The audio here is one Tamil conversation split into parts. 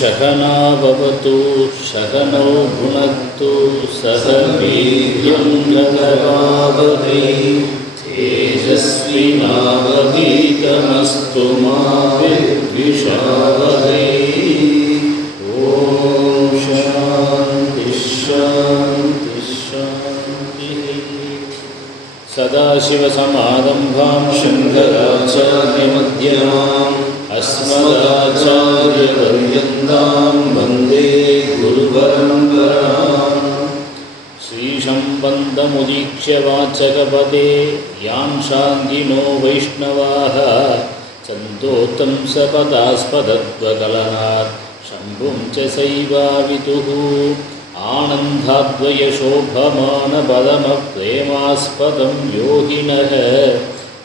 शहना भवतु शहनौ भुनक्तु सह वीर्यं करवावहै तेजस्विनावधीतमस्तु मा विद्विषावहै। ॐ शान्ति शान्ति शान्तिः। सदाशिवसमारम्भां शङ्कराचार्यमध्यमाम् अस्मदाचार्यपर्यन्तां वन्दे गुरुपरम्पराम्। श्रीशम्बन्धमुदीक्ष्य वाचकपदे यां शान्तिनो वैष्णवाः चन्दोतं सपदास्पदत्वकलनात् शम्भुं च सैवावितुः आनन्दाद्वयशोभमानपदमप्रेमास्पदं योगिनः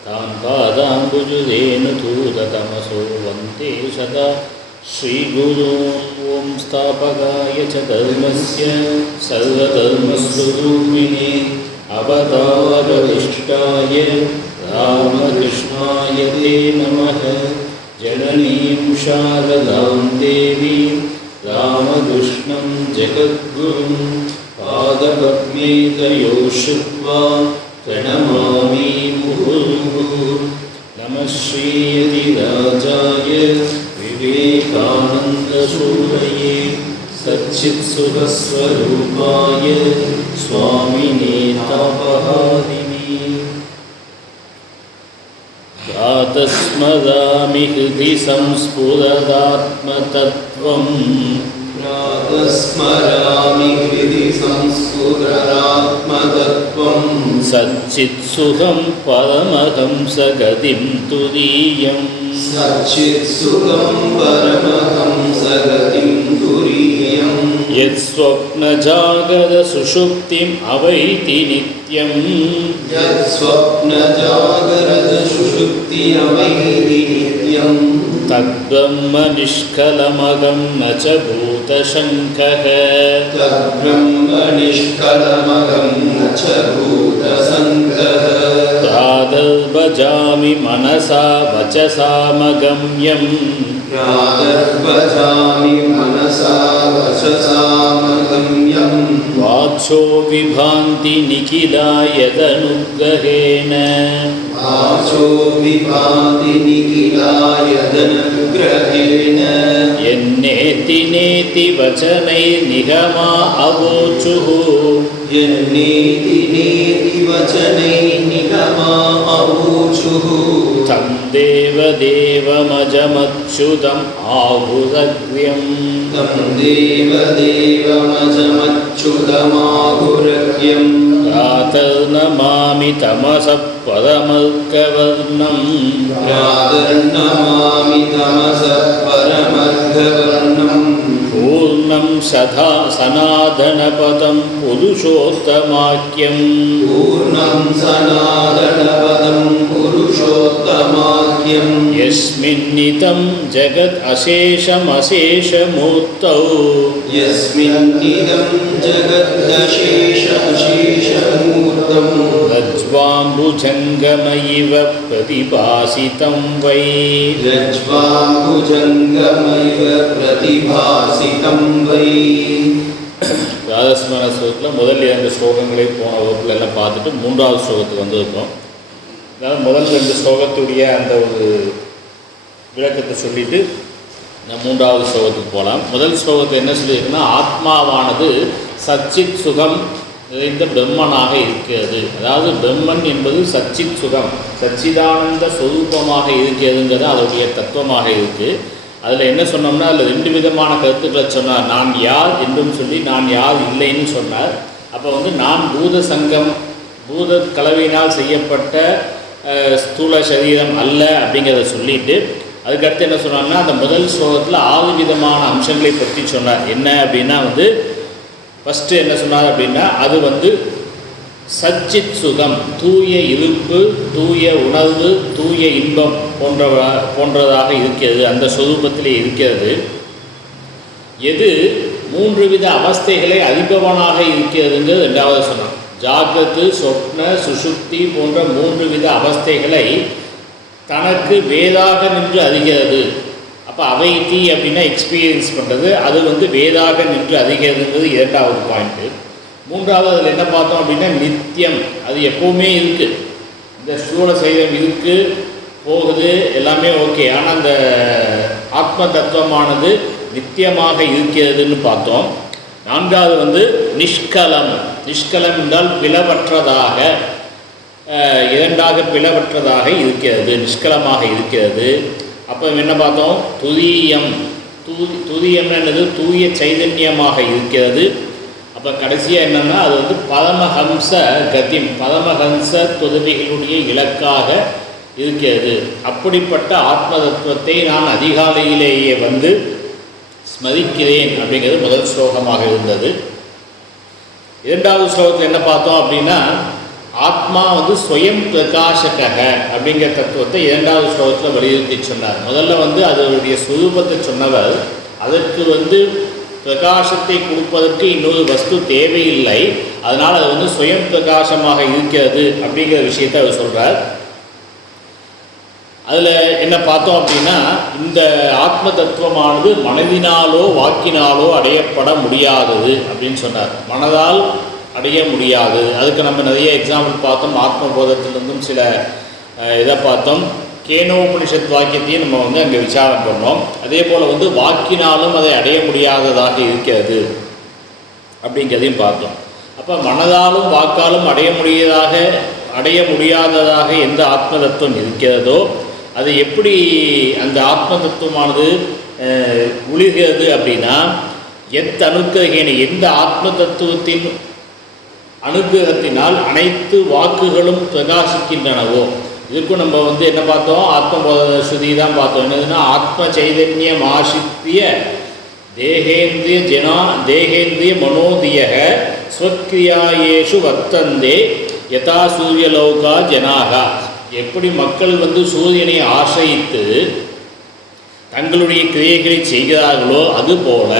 तान् पादाम्बुजधेनुधूततमसो वन्दे सदा श्रीगुरून्। ॐ स्थापकाय च धर्मस्य सर्वधर्मस्वरूपिणे अवतारविष्टाय रामकृष्णाय ते नमः। जननीं शारदां देवीं रामकृष्णं जगद्गुरुं पादपद्मे तयो श्रुत्वा प्रणमामि मुहुर्मुहुः। नमः श्रीयतिराजाय विवेकानन्दसूरये सच्चित्सुखस्वरूपाय स्वामिने तापहारिणे। प्रातस्मरामि हृदि संस्फुरदात्मतत्त्वम् प्रातस्मरामि हृदि संस्फुरदात्मतत्त्वं सच्चित्सुखं परमहंसगतिं तुरीयम् सच्चित्सुखं परमहंसगतिं तुरीयम् यत्स्वप्नजागरसुषुप्तिम् अवैति नित्यं यत्स्वप्नजागरसुषुप्ति अवैति नित्यं तद्ब्रह्म निष्कलमगं न च भूतशङ्कः तद्ब्रह्म निष्कलमगं न च भूतशङ्कः प्रादर्भजामि मनसा वचसामगम्यम् प्रादर्भजामि मनसा वचसामगम्यम् वाचो विभान्ति निखिला यदनुग्रहेण वाचो विभाति निखिला यदनुग्रहेण यन्नेति नेति वचनैर्निगमा अवोचुः यन्नेति नेति वचनैर्निगमा अवोचुः तं देवदेवमजमच्युतम् आहुरग्र्यम् तं देवदेवमजमच्युतमाहुरग्र्यम् प्रातर्नमामि तमसः परमर्कवर्णम् प्रातर्नमामि तमसः परमर्कवर्णम् पूर्णं सदा सनातनपदं पुरुषोत्तमाख्यम् पूर्णं सनातनपदं पुरुषोत्तमाख्यं यस्मिन्नितं जगत् अशेषमशेषमूर्तौ यस्मिन्निदं जगदशेषमशेषमूर्तं रज्ज्वाम्बुजङ्गमैव प्रतिभासितं वै रज्ज्वाम्बुजङ्गमैव प्रतिभासितं वै। ராதஸ்மரண ஸ்லோகத்தில் முதல் 2 ஸ்லோகங்களை போன வகுப்பில் எல்லாம் பார்த்துட்டு 3வது ஸ்லோகத்துக்கு வந்திருக்கோம். அதாவது முதல் 2 ஸ்லோகத்துடைய அந்த ஒரு விளக்கத்தை சொல்லிவிட்டு நான் 3வது ஸ்லோகத்துக்கு போகலாம். முதல் ஸ்லோகத்தை என்ன சொல்லியிருக்குன்னா, ஆத்மாவானது சச்சித் சுகம் நிறைந்த பிரம்மனாக இருக்கிறது. அதாவது பிரம்மன் என்பது சச்சித் சுகம், சச்சிதானந்த ஸ்வரூபமாக இருக்கிறதுங்கிறது அதோடைய தத்துவமாக இருக்குது. அதில் என்ன சொன்னோம்னா, அதில் 2 விதமான கருத்துக்களை சொன்னார். நான் யார் என்றும் சொல்லி நான் யார் இல்லைன்னு சொன்னார். அப்போ நான் பூத சங்கம், பூத கலவையினால் செய்யப்பட்ட ஸ்தூல சரீரம் அல்ல அப்படிங்கிறத சொல்லிட்டு, அதுக்கடுத்து என்ன சொன்னாங்கன்னா, அந்த முதல் ஸ்லோகத்தில் 6 விதமான அம்சங்களை பற்றி சொன்னார். என்ன அப்படின்னா ஃபஸ்ட்டு என்ன சொன்னார் அப்படின்னா, அது சச்சித் சுகம், தூய இருப்பு, தூய உணர்வு, தூய இன்பம் போன்றதாக இருக்கிறது, அந்த சொரூபத்திலே இருக்கிறது. எது 3 வித அவஸ்தைகளை அறிபவனாக இருக்கிறதுங்கிறது 2வது சொன்னான். ஜாகிரத்து, சொப்ன, சுஷுப்தி போன்ற 3 வித அவஸ்தைகளை தனக்கு வேதாக நின்று அறிகிறது. அப்போ அவைத்தி அப்படின்னா எக்ஸ்பீரியன்ஸ் பண்ணுறது, அது வந்து வேதாக நின்று அறிகிறதுங்கிறது 2வது பாயிண்ட்டு. 3வது அதில் என்ன பார்த்தோம் அப்படின்னா நித்தியம், அது எப்போவுமே இருக்குது. இந்த ஸ்தூல சரீரம் இருக்குது, போகுது, எல்லாமே ஓகே. ஆனால் அந்த ஆத்ம தத்துவமானது நித்தியமாக இருக்கிறதுன்னு பார்த்தோம். 4வது வந்து நிஷ்கலம். நிஷ்கலம் என்றால் பிளவற்றதாக, 2ஆக பிளவற்றதாக இருக்கிறது, நிஷ்கலமாக இருக்கிறது. அப்போ என்ன பார்த்தோம்? துதியம். துதியம் என்னது? தூய சைதன்யமாக இருக்கிறது. அப்போ கடைசியாக என்னென்னா அது வந்து பரமஹம்ச கதிம், பரமஹம்ச துறவிகளுடைய இலக்காக இருக்கிறது. அப்படிப்பட்ட ஆத்ம தத்துவத்தை நான் அதிகாலையிலேயே வந்து ஸ்மரிக்கிறேன் அப்படிங்கிறது முதல் ஸ்லோகமாக இருந்தது. 2வது ஸ்லோகத்தில் என்ன பார்த்தோம் அப்படின்னா ஆத்மா வந்து ஸ்வயம் பிரகாசக அப்படிங்கிற தத்துவத்தை 2வது ஸ்லோகத்தில் வலியுறுத்தி சொன்னார். முதல்ல வந்து அதனுடைய சுரூபத்தை சொன்னவர், அதற்கு வந்து பிரகாசத்தை கொடுப்பதற்கு இன்னொரு வஸ்து தேவையில்லை, அதனால் அது வந்து ஸ்வயம் பிரகாசமாக இருக்கிறது அப்படிங்கிற விஷயத்தை அவர் சொல்கிறார். அதில் என்ன பார்த்தோம் அப்படின்னா இந்த ஆத்ம தத்துவமானது மனதினாலோ வாக்கினாலோ அடையப்பட முடியாதது அப்படின்னு சொன்னார். மனதால் அடைய முடியாது. அதுக்கு நம்ம நிறைய எக்ஸாம்பிள் பார்த்தோம். ஆத்மபோதத்திலிருந்தும் சில இதை பார்த்தோம். கேனோபனிஷத் வாக்கியத்தையும் நம்ம வந்து அங்கே விசாரம் பண்ணோம். அதே போல் வந்து வாக்கினாலும் அதை அடைய முடியாததாக இருக்கிறது அப்படிங்கிறதையும் பார்த்தோம். அப்போ மனதாலும் வாக்காலும் அடைய முடியாததாக எந்த ஆத்ம தத்துவம் இருக்கிறதோ அது எப்படி அந்த ஆத்ம தத்துவமானது ஒளிர்கிறது அப்படின்னா எந்த ஆத்ம தத்துவத்தின் அனுகிரகத்தினால் அனைத்து வாக்குகளும் பிரகாசிக்கின்றனவோ. இதுக்கும் நம்ம வந்து என்ன பார்த்தோம்? ஆத்மபோத ஸ்ருதி தான் பார்த்தோம். என்னதுன்னா ஆத்ம சைதன்யம் ஆசித்திய தேகேந்திரிய மனோதியக ஸ்வக்ரியாயேஷு வர்த்தந்தே யதா சூரியலோகா ஜனாகா. எப்படி மக்கள் வந்து சூரியனை ஆசிரித்து தங்களுடைய கிரியைகளை செய்கிறார்களோ அதுபோல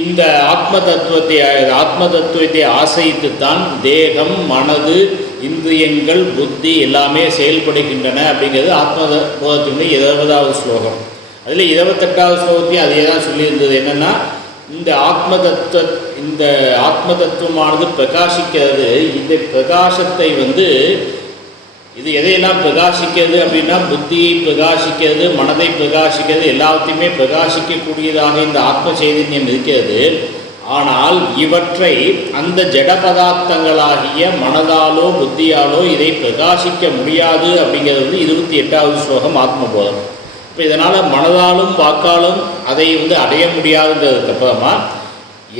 இந்த ஆத்ம தத்துவத்தை ஆசிரித்துத்தான் தேகம், மனது, இந்திரியங்கள், புத்தி எல்லாமே செயல்படுகின்றன அப்படிங்கிறது ஆத்மபோதத்தினுடைய 20வது ஸ்லோகம். அதில் 28வது ஸ்லோகத்தையும் அதே தான் சொல்லியிருந்தது. என்னென்னா இந்த ஆத்ம தத்துவமானது பிரகாசிக்கிறது. இந்த பிரகாசத்தை வந்து இது எதையெல்லாம் பிரகாசிக்கிறது அப்படின்னா புத்தியை பிரகாசிக்கிறது, மனதை பிரகாசிக்கிறது, எல்லாத்தையுமே பிரகாசிக்கக்கூடியதாக இந்த ஆத்ம சைதன்யம் இருக்கிறது. ஆனால் இவற்றை அந்த ஜட பதார்த்தங்களாகிய மனதாலோ புத்தியாலோ இதை பிரகாசிக்க முடியாது அப்படிங்கிறது வந்து 28வது ஸ்லோகம் ஆத்மபோதம். இப்போ இதனால் மனதாலும் வாக்காலும் அதை வந்து அடைய முடியாதுங்கிறதுக்கு அப்புறமா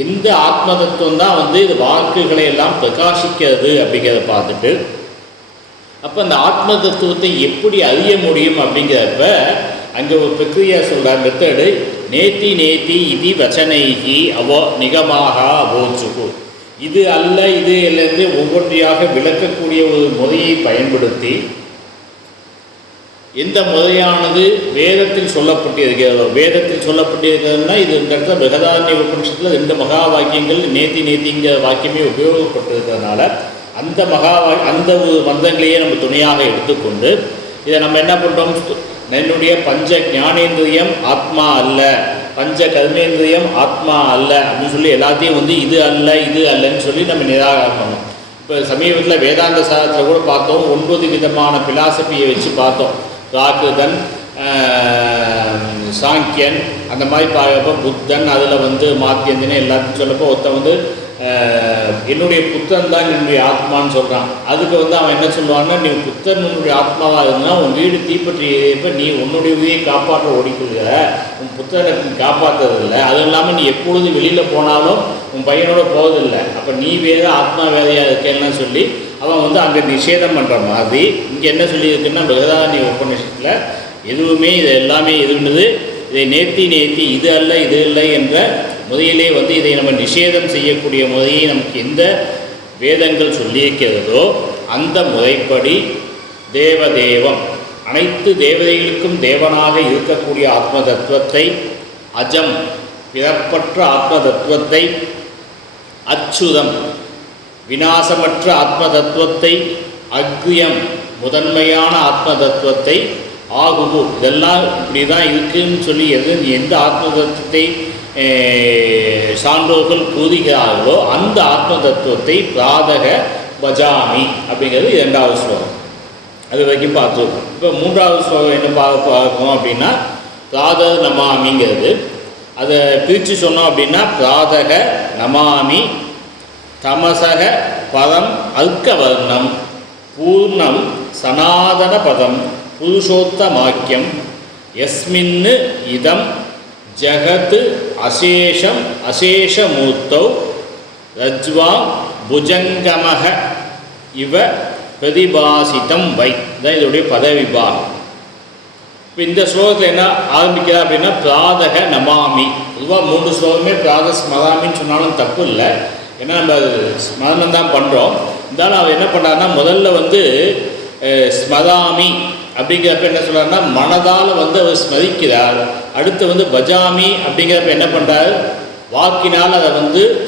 எந்த ஆத்ம தத்துவம் தான் வந்து இது வாக்குகளை எல்லாம் பிரகாசிக்கிறது அப்படிங்கிறத பார்த்துட்டு அப்போ அந்த ஆத்ம தத்துவத்தை எப்படி அறிய முடியும் அப்படிங்கிறப்ப அங்கே ஒரு பிரக்ரியா சொல்கிறார், மெத்தடு. நேத்தி இதி வச்சனைகி அவோ நிகமாக அவோச்சுகு. இது அல்ல இது இல்லைன்னு ஒவ்வொன்றையாக விளக்கக்கூடிய ஒரு முறையை பயன்படுத்தி எந்த முறையானது வேதத்தில் சொல்லப்பட்டிருக்கிறதுனா இது இந்த இடத்துல பிரகதாரண்ய உபனிஷத்தில் 2 மகா வாக்கியங்கள் நேத்திங்கிற வாக்கியமே உபயோகப்பட்டிருக்கிறதுனால அந்த ஒரு மந்திரங்களையே நம்ம துணையாக எடுத்துக்கொண்டு இதை நம்ம என்ன பண்ணுறோம்? என்னுடைய பஞ்ச ஞானேந்திரியம் ஆத்மா அல்ல, பஞ்ச கர்மேந்திரியம் ஆத்மா அல்ல அப்படின்னு சொல்லி எல்லாத்தையும் வந்து இது அல்லன்னு சொல்லி நம்ம நிராகரணம் பண்ணோம். இப்போ சமீபத்தில் வேதாந்த சாரத்தில் கூட பார்த்தோம், 9 விதமான பிலாசபியை வச்சு பார்த்தோம். ராகுதன், சாங்கியன், அந்த மாதிரி பார்க்கப்போ புத்தன், அதில் வந்து மாத்தியந்தினே எல்லாத்தையும் சொல்லப்போ ஒருத்தன் வந்து என்னுடைய புத்தன் தான் என்னுடைய ஆத்மான்னு சொல்கிறான். அதுக்கு வந்து அவன் என்ன சொல்லுவான்னா, நீ புத்தன் உன்னுடைய ஆத்மாவாக இருந்தால் உன் வீடு தீப்பற்றி எரிப்ப நீ உன்னுடைய உயிரை காப்பாற்ற ஓடிக்கொள்கிற, உன் புத்தனை காப்பாற்றுறதில்லை. அதுவும் இல்லாமல் நீ எப்பொழுது வெளியில் போனாலும் உன் பையனோட போவதில்லை. அப்போ நீ வேறு ஆத்மா வேறையாக இருக்கேன்னா சொல்லி அவன் வந்து அங்கே நிஷேதம் பண்ணுற மாதிரி இங்கே என்ன சொல்லியிருக்குன்னா பிரகதாரண்ய உபநிஷத்தில் எதுவுமே இது எல்லாமே எதுன்றது இதை நேத்தி இது அல்ல இது இல்லை என்ற முறையிலே வந்து இதை நம்ம நிஷேதம் செய்யக்கூடிய முறையை நமக்கு எந்த வேதங்கள் சொல்லியிருக்கிறதோ அந்த முறைப்படி தேவதேவம் அனைத்து தேவதைகளுக்கும் தேவனாக இருக்கக்கூடிய ஆத்ம தத்துவத்தை, அஜம் பிறப்பற்ற ஆத்ம தத்துவத்தை, அச்சுதம் விநாசமற்ற ஆத்ம தத்துவத்தை, அக்வியம் முதன்மையான ஆத்ம தத்துவத்தை, ஆகுகு இதெல்லாம் இப்படி தான் இருக்குன்னு சொல்லி எந்த ஆத்ம தத்துவத்தை சான்றோர்கள் கூறுகிறார்களோ அந்த ஆத்ம தத்துவத்தை பிராதக பஜாமி அப்படிங்கிறது 2வது ஸ்லோகம். அது வரைக்கும் பார்த்துருக்கோம். இப்போ 3வது ஸ்லோகம் என்ன பார்க்கணும் அப்படின்னா பிராதக நமாமிங்கிறது. அதை பிரித்து சொன்னோம் அப்படின்னா பிராதக நமாமி தமசக பதம் அல்கவர்ணம் பூர்ணம் சனாதன பதம் புருஷோத்தமாக்கியம் யஸ்மின்னு இதம் ஜகத் அசேஷம் அசேஷமூர்த்தௌ ரஜ்வா புஜங்கமக இவ பிரதிபாசித்தம் வை. தான் இதோடைய பதவிபாகம். இப்போ இந்த ஸ்லோகத்தில் என்ன ஆரம்பிக்கிறா அப்படின்னா பிராதக நமாமி. பொதுவாக 3 ஸ்லோகமே பிராத ஸ்மராமின்னு சொன்னாலும் தப்பு இல்லை. ஏன்னா நம்ம ஸ்மரணம் தான் பண்ணுறோம். இருந்தாலும் அவர் என்ன பண்ணுறாருன்னா முதல்ல ஸ்மராமி அப்படிங்கிறப்ப என்ன சொல்கிறாருன்னா மனதால் அவர் ஸ்மரிக்கிறார். அடுத்து பஜாமி அப்படிங்கிறப்ப என்ன பண்ணுறாரு, வாக்கினால் அதை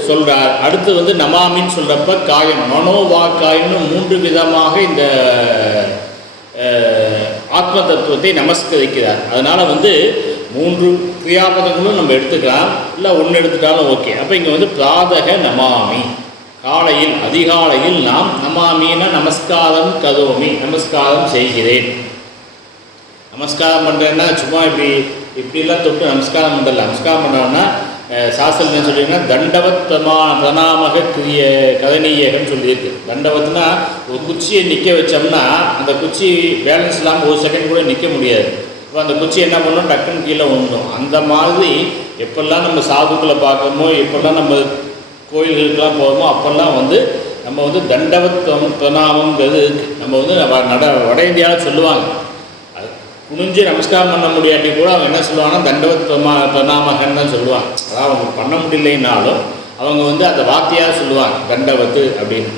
சொல்கிறார். அடுத்து நமாமின்னு சொல்கிறப்ப காயம் மனோவாக்காயம்னு 3 விதமாக இந்த ஆத்ம தத்துவத்தை நமஸ்கரிக்கிறார். அதனால் 3 கிரியாபதங்களும் நம்ம எடுத்துக்கலாம், இல்லை ஒன்று எடுத்துட்டாலும் ஓகே. அப்போ இங்கே பிராதக நமாமி, காலையில் அதிகாலையில் நாம் நமாமின்னா நமஸ்காரம் கரோமி, நமஸ்காரம் செய்கிறேன். நமஸ்காரம் பண்ணுறேன்னா சும்மா இப்படிலாம் தொட்டு நமஸ்காரம் பண்ணுறல. நமஸ்காரம் பண்ணுறோன்னா சாஸ்திரம் என்ன சொல்லிங்கன்னா தண்டவத் பிரணாமக கதனீயகன்னு சொல்லியிருக்கு. தண்டவத்னா ஒரு குச்சியை நிற்க வச்சோம்னா அந்த குச்சி பேலன்ஸ் இல்லாமல் 1 செகண்ட் கூட நிற்க முடியாது. இப்போ அந்த குச்சி என்ன பண்ணணும், டக்குன்னு கீழே விழுந்துடும். அந்த மாதிரி எப்பெல்லாம் நம்ம சாதுக்களை பார்க்குறோமோ, எப்பெல்லாம் நம்ம கோயில்களுக்கெல்லாம் போகிறோமோ அப்போல்லாம் நம்ம தண்டவத் பிரணாமங்கிறது இருக்குது. நம்ம வட இந்தியாவில் சொல்லுவாங்க, அது குனிஞ்சு நமஸ்காரம் பண்ண முடியாட்டி கூட அவங்க என்ன சொல்லுவாங்கன்னா தண்டவத் பிரணாமகன்னு தான் சொல்லுவாங்க. அதாவது அவங்க பண்ண முடியலைன்னாலும் அவங்க அந்த வார்த்தையாக சொல்லுவாங்க தண்டவத்து அப்படின்னு.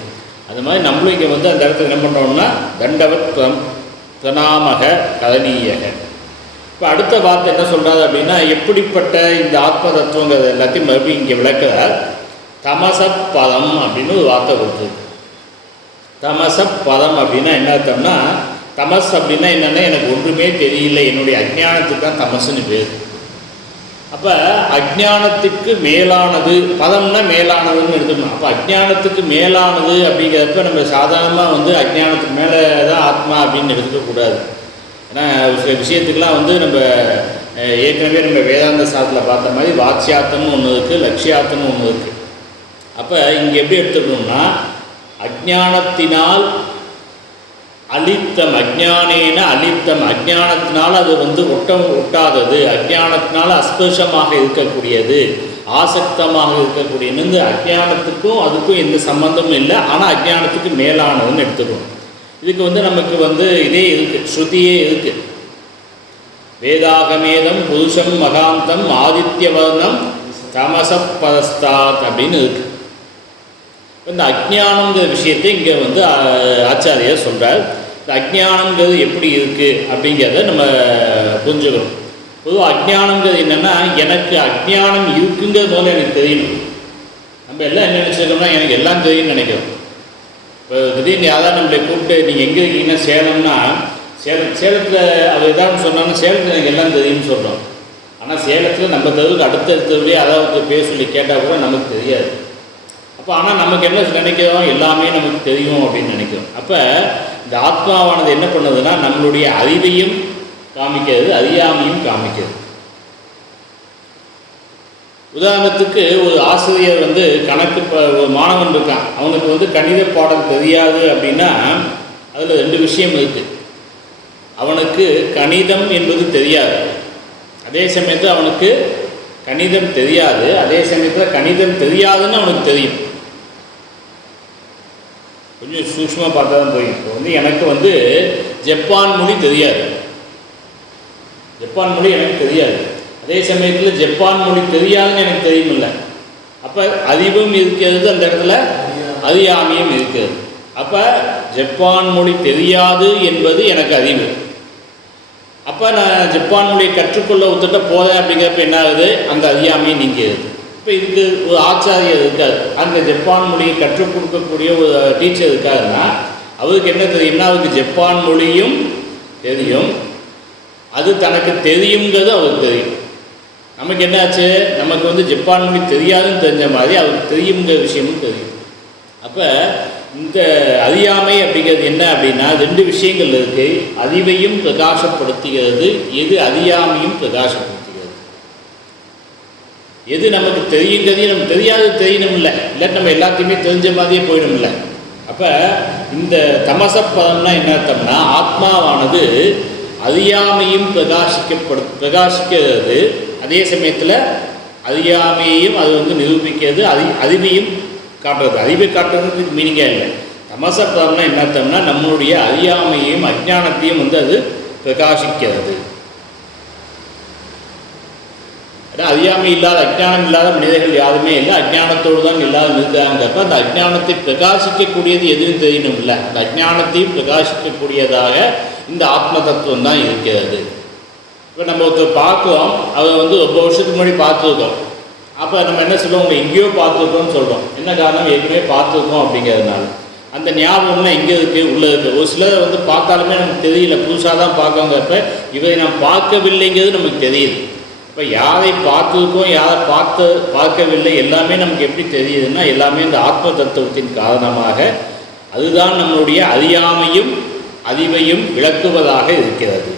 அது மாதிரி நம்மளும் இங்கே அந்த இடத்துல என்ன பண்ணுறோம்னா தண்டவத் பிரணாமக கதனீயக. இப்போ அடுத்த வார்த்தை என்ன சொல்கிறாரு அப்படின்னா எப்படிப்பட்ட இந்த ஆத்ம தத்துவங்கிறது எல்லாத்தையும் மறுபடியும் இங்கே விளக்குறார். தமசப்பதம் அப்படின்னு ஒரு வார்த்தை கொடுத்தது. தமசப்பதம் அப்படின்னா என்ன அர்த்தம்னா, தமஸ் அப்படின்னா என்னென்னா எனக்கு ஒன்றுமே தெரியல, என்னுடைய அஜ்ஞானத்துக்கு தான் தமசுன்னு பேர். அப்போ அஜ்ஞானத்துக்கு மேலானது, பதம்னா மேலானதுன்னு எடுத்துக்கணும். அப்போ அஜ்ஞானத்துக்கு மேலானது அப்படிங்கிறப்ப நம்ம சாதாரணமாக அஜ்ஞானத்துக்கு மேலே தான் ஆத்மா அப்படின்னு எடுத்துக்கக்கூடாது. ஏன்னா சில விஷயத்துக்கெலாம் நம்ம ஏற்கனவே நம்ம வேதாந்த சாஸ்திரத்தில் பார்த்த மாதிரி வாட்சியார்த்தம்னு ஒன்று இருக்குது, லட்சியார்த்தம்னு ஒன்று இருக்குது. அப்போ இங்கே எப்படி எடுத்துக்கணும்னா அஜ்ஞானத்தினால் அலித்தம், அஜ்ஞானேன அலித்தம், அஜ்ஞானத்தினால் அது ஒட்டாதது, அஜ்ஞானத்தினால் அஸ்பர்ஷமாக இருக்கக்கூடியது, ஆசக்தமாக இருக்கக்கூடியது. அஜ்ஞானத்துக்கும் அதுக்கும் எந்த சம்பந்தமும் இல்லை, ஆனால் அஜ்ஞானத்துக்கு மேலானதுன்னு எடுத்துக்கணும். இதுக்கு நமக்கு இதே இருக்குது, ஸ்ருதியே இருக்குது. வேதாகமேதம் புருஷம் மகாந்தம் ஆதித்யவர்ணம் தமசப்பதஸ்தாத் அப்படின்னு இருக்குது. இந்த அஜ்ஞானங்கிற விஷயத்தை இங்கே ஆச்சாரியர் சொல்கிறார். இந்த அஜ்ஞானங்கிறது எப்படி இருக்குது அப்படிங்கிறத நம்ம புரிஞ்சுக்கணும். பொதுவாக அஜ்ஞானங்கிறது என்னென்னா எனக்கு அஜ்ஞானம் இருக்குங்கிறது போல எனக்கு தெரியணும். நம்ம எல்லாம் என்ன நினச்சிருக்கோம்னா எனக்கு எல்லாம் தெரியும்னு நினைக்கிறோம். இப்போ திடீர்னு யாராவது நம்மளை கூப்பிட்டு நீங்கள் எங்கே இருக்கீங்கன்னா சேலம்னா சேலத்தில் அது எதாவது சொன்னாலும் சேலத்தில் எனக்கு எல்லாம் தெரியும்னு சொல்கிறோம். ஆனால் சேலத்தில் நம்ம தெருவுக்கு அடுத்தடுத்தபடியே அதாவது பேர் சொல்லி கேட்டால் கூட நமக்கு தெரியாது. அப்போ ஆனால் நமக்கு என்ன நினைக்கிறோம், எல்லாமே நமக்கு தெரியும் அப்படின்னு நினைக்கிறோம். அப்போ இந்த ஆத்மாவானது என்ன பண்ணுதுன்னா நம்மளுடைய அறிவையும் காமிக்கிறது, அறியாமையும் காமிக்கிறது. உதாரணத்துக்கு ஒரு ஆசிரியர் கணக்கு ஒரு மாணவன் இருக்கான், அவனுக்கு கணித பாடம் தெரியாது அப்படின்னா அதில் 2 விஷயம் இருக்குது. அவனுக்கு கணிதம் என்பது தெரியாது, அதே சமயத்தில் அவனுக்கு கணிதம் தெரியாது, அதே சமயத்தில் கணிதம் தெரியாதுன்னு அவனுக்கு தெரியும். கொஞ்சம் சூக்ஷ்மமாக பார்த்தா தான் தெரியும். இப்போ எனக்கு ஜப்பான் மொழி தெரியாது, ஜப்பான் மொழி எனக்கு தெரியாது, அதே சமயத்தில் ஜப்பான் மொழி தெரியாதுன்னு எனக்கு தெரியுமில்ல. அப்போ அறிவும் இருக்கிறது, அந்த இடத்துல அறியாமையும் இருக்கிறது. அப்போ ஜப்பான் மொழி தெரியாது என்பது எனக்கு அறிவு. அப்போ நான் ஜப்பான் மொழியை கற்றுக்கொள்ள ஒத்துட்ட போதேன் அப்படிங்கிறப்ப என்ன ஆகுது, அந்த அறியாமையும் நீங்கிறது. இப்போ இப்போ இதுக்கு ஒரு ஆச்சாரியர் இருக்கார், அந்த ஜப்பான் மொழியை கற்றுக் கொடுக்கக்கூடிய ஒரு டீச்சர் இருக்காருன்னா அவருக்கு என்ன தெரியும்னா அவருக்கு ஜப்பான் மொழியும் தெரியும், அது தனக்கு தெரியுங்கிறது அவருக்கு தெரியும். நமக்கு என்னாச்சு, நமக்கு வந்து ஜப்பான் மொழி தெரியாதுன்னு தெரிஞ்ச மாதிரி அவருக்கு தெரியுங்கிற விஷயமும் தெரியும். அப்போ இந்த அறியாமை அப்படிங்கிறது என்ன அப்படின்னா 2 விஷயங்கள் இருக்குது. அறிவையும் பிரகாசப்படுத்துகிறது, எது அறியாமையும் பிரகாசப்படுத்துகிறது. எது நமக்கு தெரியுங்கிறதையும் நமக்கு தெரியாது தெரியணும் இல்லை, இல்லாட்டி நம்ம எல்லாத்தையுமே தெரிஞ்ச மாதிரியே போயிடும் இல்லை. அப்போ இந்த தமசப்பதம்னா என்ன அர்த்தம்னா ஆத்மாவானது அறியாமையும் பிரகாசிக்கிறது, அதே சமயத்தில் அறியாமையையும் அது வந்து நிரூபிக்கிறது, அறிவையும் காட்டுறது. அறிவை காட்டுறதுக்கு மீனிங்கே இல்லை. தமசப்பதம்னா என்ன அர்த்தம்னா நம்மளுடைய அறியாமையையும் அஜ்ஞானத்தையும் வந்து அது பிரகாசிக்கிறது. ஏன்னா அறியாமை இல்லாத அஜ்ஞானம் இல்லாத மனிதர்கள் யாருமே இல்லை, அஜ்ஞானத்தோடு தான் எல்லாரும் இருந்தாங்கிறப்ப அந்த அஜ்ஞானத்தை பிரகாசிக்கக்கூடியது எதுவும் தெரியணும் இல்லை, அந்த அஜ்ஞானத்தையும் பிரகாசிக்கக்கூடியதாக இந்த ஆத்ம தத்துவம் தான் இருக்கிறது. இப்போ நம்ம ஒருத்தர் பார்க்குறோம், அதை வந்து ரொம்ப வருஷத்துக்கு முன்னாடி பார்த்துருக்கோம். அப்போ நம்ம என்ன சொல்லுவோம், உங்களை எங்கேயோ பார்த்துருக்கோம்னு சொல்கிறோம். என்ன காரணம், ஏற்கனவே பார்த்துருக்கோம் அப்படிங்கிறதுனால. அந்த ஞாபகம்னா எங்கே இருக்குது, உள்ளே இருக்குது. ஒரு சிலர் வந்து பார்த்தாலுமே நமக்கு தெரியல, புதுசாக தான் பார்க்கங்கிறப்ப இவரை நாம் பார்க்கவில்லைங்கிறது நமக்கு தெரியுது. இப்போ யாரை பார்த்துருக்கோம் யாரை பார்க்கவில்லை எல்லாமே நமக்கு எப்படி தெரியுதுன்னா எல்லாமே இந்த ஆத்ம தத்துவத்தின் காரணமாக அதுதான் நம்மளுடைய அறியாமையும் அறிவையும் விளக்குவதாக இருக்கிறது.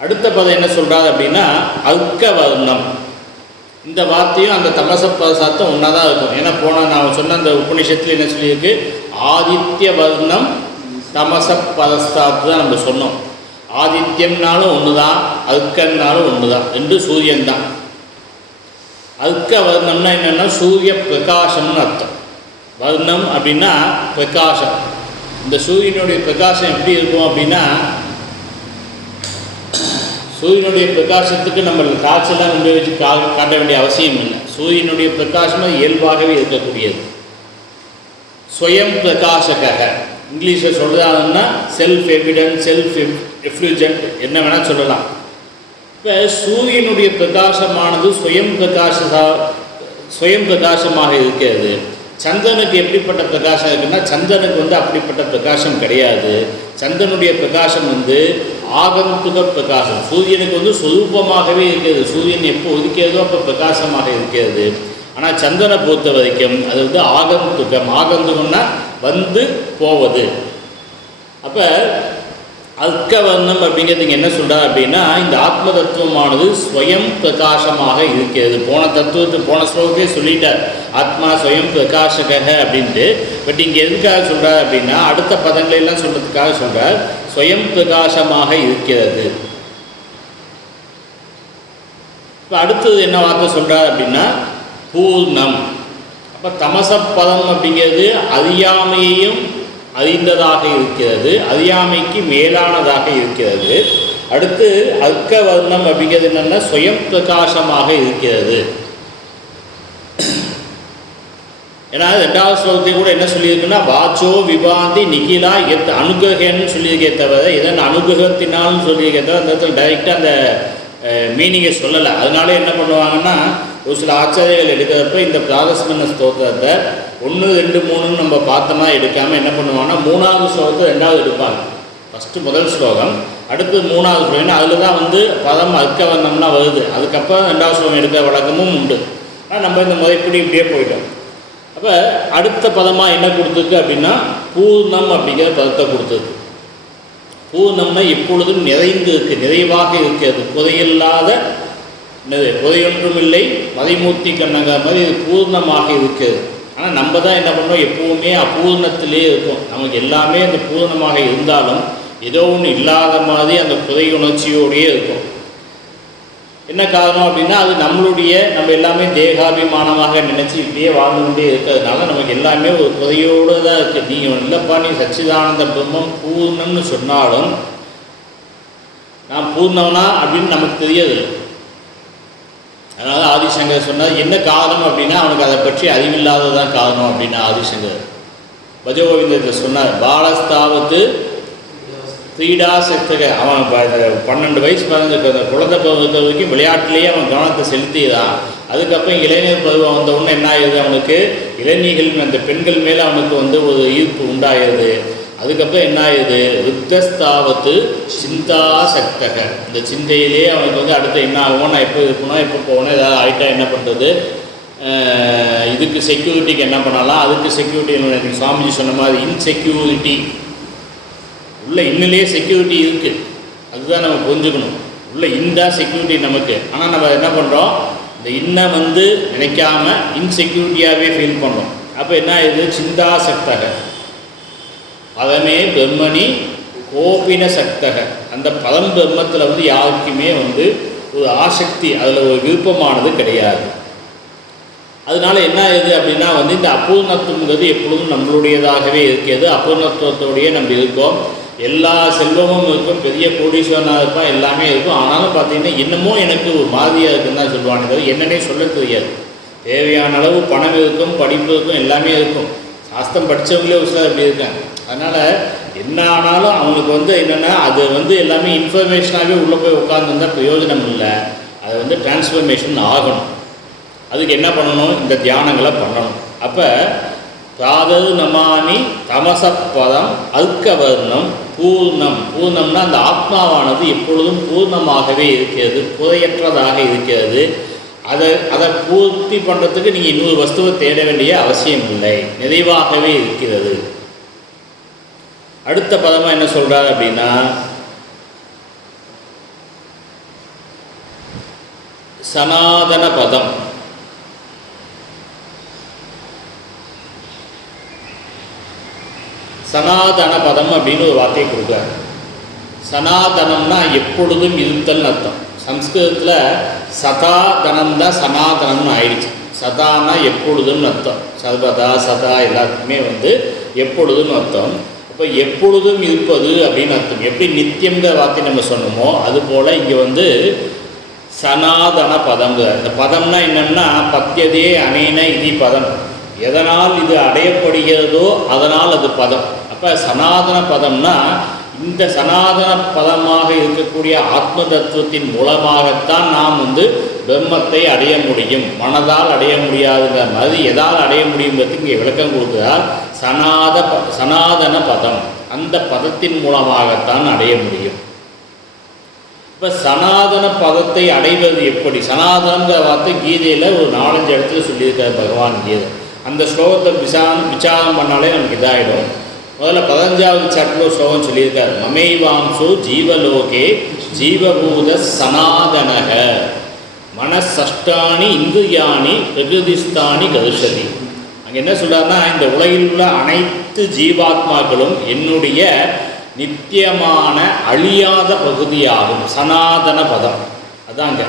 அடுத்த பதம் என்ன சொல்கிறாரு அப்படின்னா அர்க்க வர்ணம். இந்த வார்த்தையும் அந்த தமசப்பதசாத்தம் ஒன்றா தான் இருக்கும். ஏன்னா நான் சொன்ன அந்த உபநிஷத்தில் என்ன சொல்லியிருக்கு, ஆதித்ய வர்ணம் தமசப்பதஸ்தாத்து தான் நம்ம சொன்னோம். ஆதித்யம்னாலும் ஒன்று தான், அர்க்கன்னாலும் ஒன்று தான், 2 சூரியன் தான். அர்க்க வர்ணம்னா என்னென்னா சூரிய பிரகாசம்னு அர்த்தம். வர்ணம் அப்படின்னா பிரகாசம். இந்த சூரியனுடைய பிரகாசம் எப்படி இருக்கும் அப்படின்னா, சூரியனுடைய பிரகாசத்துக்கு நம்ம காய்ச்சலாம் கொண்டு வச்சு காட்ட வேண்டிய அவசியம் இல்லை. சூரியனுடைய பிரகாசம் இயல்பாகவே இருக்கக்கூடியது. ஸ்வயம் பிரகாசக இங்கிலீஷில் சொல்கிறதாங்கன்னா செல்ஃப் எவிடன்ட், செல்ஃப் எஃப்ளூஜென்ட், என்ன வேணால் சொல்லலாம். இப்போ சூரியனுடைய பிரகாசமானது ஸ்வயம் பிரகாசமாக இருக்கிறது. சந்திரனுக்கு எப்படிப்பட்ட பிரகாசம் இருக்குன்னா சந்திரனுக்கு வந்து அப்படிப்பட்ட பிரகாசம் கிடையாது. சந்திரனுடைய பிரகாசம் வந்து ஆகந்துக பிரகாசம். சூரியனுக்கு வந்து சொரூபமாகவே இருக்கிறது. சூரியன் எப்போ உதிக்கிறதோ அப்போ பிரகாசமாக இருக்கிறது. ஆனால் சந்திரனை பொறுத்த வரைக்கும் அது வந்து ஆகந்துகம். ஆகந்துகம்னா வந்து போவது. அப்போ அர்க்கவர்ணம் அப்படிங்கிறது இங்கே என்ன சொல்கிறார் அப்படின்னா இந்த ஆத்ம தத்துவமானது ஸ்வயம் பிரகாசமாக இருக்கிறது. போன ஸ்லோகத்தையே சொல்லிட்டார், ஆத்மா ஸ்வயம் பிரகாசக அப்படின்ட்டு. பட் இங்கே எதுக்காக சொல்கிறார் அப்படின்னா அடுத்த பதங்களெல்லாம் சொல்கிறதுக்காக சொல்கிறார் ஸ்வயம் பிரகாசமாக இருக்கிறது. இப்போ அடுத்தது என்ன வார்த்தை சொல்கிறார் அப்படின்னா பூர்ணம். அப்போ தமசப்பதம் அப்படிங்கிறது அறியாமையையும் அறிந்ததாக இருக்கிறது, அறியாமைக்கு மேலானதாக இருக்கிறது. அடுத்து அர்க்கவர்ணம் அப்படிங்கிறது என்னென்னா ஸ்வயம் பிரகாசமாக இருக்கிறது. ஏன்னா 2வது ஸ்லோகத்தை கூட என்ன சொல்லியிருக்குன்னா வாச்சோ விபாந்தி நிகிலா அனுகிரகன்னு சொல்லியிருக்கே தவிர இதன் அனுகிரகத்தினால்னு சொல்லியிருக்கே தவிர அந்த இடத்துல டைரெக்டாக அந்த மீனிங்கை சொல்லலை. அதனால என்ன பண்ணுவாங்கன்னா ஒரு சில ஆச்சாரியர்கள் எடுக்கிறப்ப இந்த பிராதஸ்மரண ஸ்தோத்திரத்தை 1, 2, 3 நம்ம பார்த்தோம்னா எடுக்காமல் என்ன பண்ணுவாங்கன்னா 3வது ஸ்லோகத்தை 2வது எடுப்பாங்க. ஃபஸ்ட்டு முதல் ஸ்லோகம், அடுத்து 3வது ஸ்லோகம். அதில் தான் வந்து பதம் அர்க்கவர்ணம்லாம் வருது. அதுக்கப்புறம் 2வது ஸ்லோகம் எடுக்கிற வழக்கமும் உண்டு. ஆனால் நம்ம இந்த முறைப்படி இப்படியே போயிட்டோம். அப்போ அடுத்த பதமாக என்ன கொடுத்துருக்கு அப்படின்னா பூர்ணம் அப்படிங்கிற பதத்தை கொடுத்துருக்கு. பூர்ணம்னா எப்பொழுதும் நிறைந்து இருக்குது, நிறைவாக இருக்கிறது, குறையில்லாத குறையொன்றும் இல்லை மறைமூர்த்தி கண்ணங்கிற மாதிரி இது பூர்ணமாக இருக்கிறது. ஆனால் நம்ம தான் என்ன பண்ணோம், எப்போவுமே அபூர்ணத்திலே இருக்கும். நமக்கு எல்லாமே அந்த பூர்ணமாக இருந்தாலும் ஏதோ ஒன்று இல்லாத மாதிரி அந்த குறை உணர்ச்சியோடையே இருக்கும். என்ன காரணம் அப்படின்னா அது நம்ம எல்லாமே தேகாபிமானமாக நினச்சி இப்படியே வாழ்ந்து கொண்டே இருக்கிறதுனால நமக்கு எல்லாமே ஒரு குறையோடு தான் இருக்குது. நீங்கள் இல்லைப்பா நீ சச்சிதானந்த பிரம்மம் பூர்ணம்னு சொன்னாலும் நான் பூர்ணம்னா அப்படின்னு நமக்கு தெரியதில்லை. அதனால் ஆதிசங்கர் சொன்னார் என்ன காரணம் அப்படின்னா அவனுக்கு அதை பற்றி அறிவில்லாததான் காரணம் அப்படின்னு ஆதிசங்கர் பஜகோவிந்தத்தை சொன்னார். பாலஸ்தாவத்து கிரீடா சக்தக, அவன் 12 வயசு பிறந்திருக்க அந்த குழந்தை பருவத்தை வரைக்கும் விளையாட்டிலேயே அவன் கவனத்தை செலுத்தியதான். அதுக்கப்புறம் இளைஞர் பருவம் வந்த உடனே என்ன ஆகுது, அவனுக்கு இளைஞர்கள் அந்த பெண்கள் மேலே அவனுக்கு வந்து ஒரு ஈர்ப்பு உண்டாயிருது. அதுக்கப்புறம் என்ன ஆகுது, ருத்தஸ்தாவத்து சிந்தா சக்தக, இந்த சிந்தையிலே அவனுக்கு வந்து அடுத்து என்ன ஆகும், நான் எப்போ இருக்கணும், எப்போ போகணும், ஏதாவது ஆகிட்டா என்ன பண்ணுறது, இதுக்கு செக்யூரிட்டிக்கு என்ன பண்ணலாம், அதுக்கு செக்யூரிட்டி எனக்கு சுவாமிஜி சொன்ன மாதிரி இன்செக்யூரிட்டி உள்ள இன்னிலேயே செக்யூரிட்டி இருக்குது, அதுதான் நம்ம புரிஞ்சுக்கணும். உள்ள இந்தா செக்யூரிட்டி நமக்கு. ஆனால் நம்ம என்ன பண்ணுறோம், இந்த இன்னை வந்து நினைக்காம இன்செக்யூரிட்டியாகவே ஃபீல் பண்ணுறோம். அப்போ என்ன ஆகுது, சிந்தா சக்தக பதமே பிரம்மணி கோபின சக்தக, அந்த பதம் பிரம்மத்தில் வந்து யாருக்குமே வந்து ஒரு ஆசக்தி, அதில் ஒரு விருப்பமானது கிடையாது. அதனால என்ன ஆகுது அப்படின்னா வந்து இந்த அபூர்ணத்துவங்கிறது எப்பொழுதும் நம்மளுடையதாகவே இருக்கிறது. அபூர்ணத்துவத்தோடையே நம்ம இருக்கோம், எல்லா செல்வமும் இருக்கும், பெரிய கோடீஸ்வரனாக இருப்பான், எல்லாமே இருக்கும். ஆனாலும் பார்த்தீங்கன்னா இன்னமும் எனக்கு ஒரு மாதிரியாக இருக்குன்னு தான் சொல்லுவானே, என்னன்னே சொல்ல தெரியாது. தேவையான அளவு பணம் இருக்கும், படிப்பு இருக்கும், எல்லாமே இருக்கும். சாஸ்திரம் படித்தவங்களே ஒரு சிலர் அப்படி இருக்காங்க. அதனால் என்ன ஆனாலும் அவங்களுக்கு வந்து என்னென்னா அது வந்து எல்லாமே இன்ஃபர்மேஷனாகவே உள்ளே போய் உட்காந்துருந்தால் பிரயோஜனம் இல்லை. அதை வந்து டிரான்ஸ்ஃபர்மேஷன் ஆகணும். அதுக்கு என்ன பண்ணணும், இந்த தியானங்களை பண்ணணும். அப்போ பிராதது நமாமி தமசப்பதம் அல்கவர்ணம் பூர்ணம். பூர்ணம்னா அந்த ஆத்மாவானது எப்பொழுதும் பூர்ணமாகவே இருக்கிறது, குறையற்றதாக இருக்கிறது. அதை பூர்த்தி பண்ணுறதுக்கு நீங்கள் இன்னொரு வஸ்துவை தேட வேண்டிய அவசியம் இல்லை, நிறைவாகவே இருக்கிறது. அடுத்த பதமாக என்ன சொல்கிறார் அப்படின்னா, சனாதன பதம். சனாதன பதம் அப்படின்னு ஒரு வார்த்தையை கொடுக்குறாரு. சனாதனம்னா எப்பொழுதும் இருத்தல்னு அர்த்தம். சம்ஸ்கிருதத்தில் சதாதனம் தான் சனாதனம்னு ஆயிடுச்சு. சதானா எப்பொழுதும்னு அர்த்தம். சர்வதா சதா எல்லாத்துக்குமே வந்து எப்பொழுதும்னு அர்த்தம். இப்போ எப்பொழுதும் இருப்பது அப்படின்னு அர்த்தம். எப்படி நித்தியங்கிற வார்த்தை நம்ம சொன்னோமோ அதுபோல் இங்கே வந்து சனாதன பதம். இந்த பதம்னா என்னென்னா பத்தியதே அனேன இது பதம், எதனால் இது அடையப்படுகிறதோ அதனால் அது பதம். அப்போ சனாதன பதம்னா இந்த சனாதன பதமாக இருக்கக்கூடிய ஆத்ம தத்துவத்தின் மூலமாகத்தான் நாம் வந்து பிரம்மத்தை அடைய முடியும். மனதால் அடைய முடியாதுங்கிற மாதிரி எதால் அடைய முடியுங்கிறதுக்கு இங்கே விளக்கம் கொடுக்கிறார். சனாதன பதம், அந்த பதத்தின் மூலமாகத்தான் அடைய முடியும். இப்போ சனாதன பதத்தை அடைவது எப்படி? சனாதனங்கிற வார்த்தை கீதையில் ஒரு 4-5 இடத்துல சொல்லியிருக்கார் பகவான் கீதை. அந்த ஸ்லோகத்தை விசாரம் பண்ணாலே நமக்கு இதாகிடும். முதல்ல 15வது சாப்டர்ல ஒரு ஸ்லோகம் சொல்லியிருக்கார். மமைவாம்சோ ஜீவலோகே ஜீவபூத சனாதனக மனசஷ்டானி இந்திரியாணி பிரகிருதிஸ்தானி கருஷதி. அங்கே என்ன சொல்கிறாருன்னா, இந்த உலகில் உள்ள அனைத்து ஜீவாத்மாக்களும் என்னுடைய நித்தியமான அழியாத பகுதியாகும். சனாதன பதம் அதாங்க.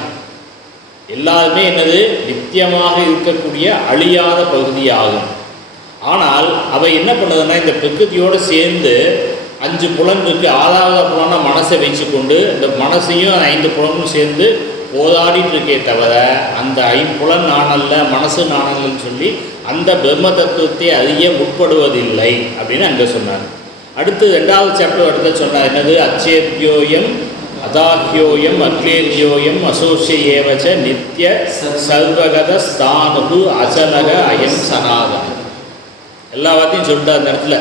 எல்லாருமே என்னது, நித்தியமாக இருக்கக்கூடிய அழியாத பகுதியாகும். ஆனால் அவை என்ன பண்ணுதுன்னா, இந்த பிரகிருதியோடு சேர்ந்து 5 புலன் இருக்குது. 6வது புலனை மனசை வச்சு கொண்டு இந்த மனசையும் 5 புலனும் சேர்ந்து போராடிட்டு இருக்கே தவிர அந்த 5 புலன் நாணல்ல மனசு நாணல்னு சொல்லி அந்த பிரம்ம தத்துவத்தை அறிய முற்படுவதில்லை அப்படின்னு அங்கே சொன்னார். அடுத்து 2வது சாப்டர் அடுத்த சொன்னார் என்னது, அச்சேத்யோயம் அதாஹ்யோயம் அக்லேத்யோயம் அசோசியேவச்ச நித்திய சர்வகத ஸ்தானு அச்சலக அயம் சனாதனம். எல்லா வார்த்தையும் சொல்லிட்டார் அந்த இடத்துல.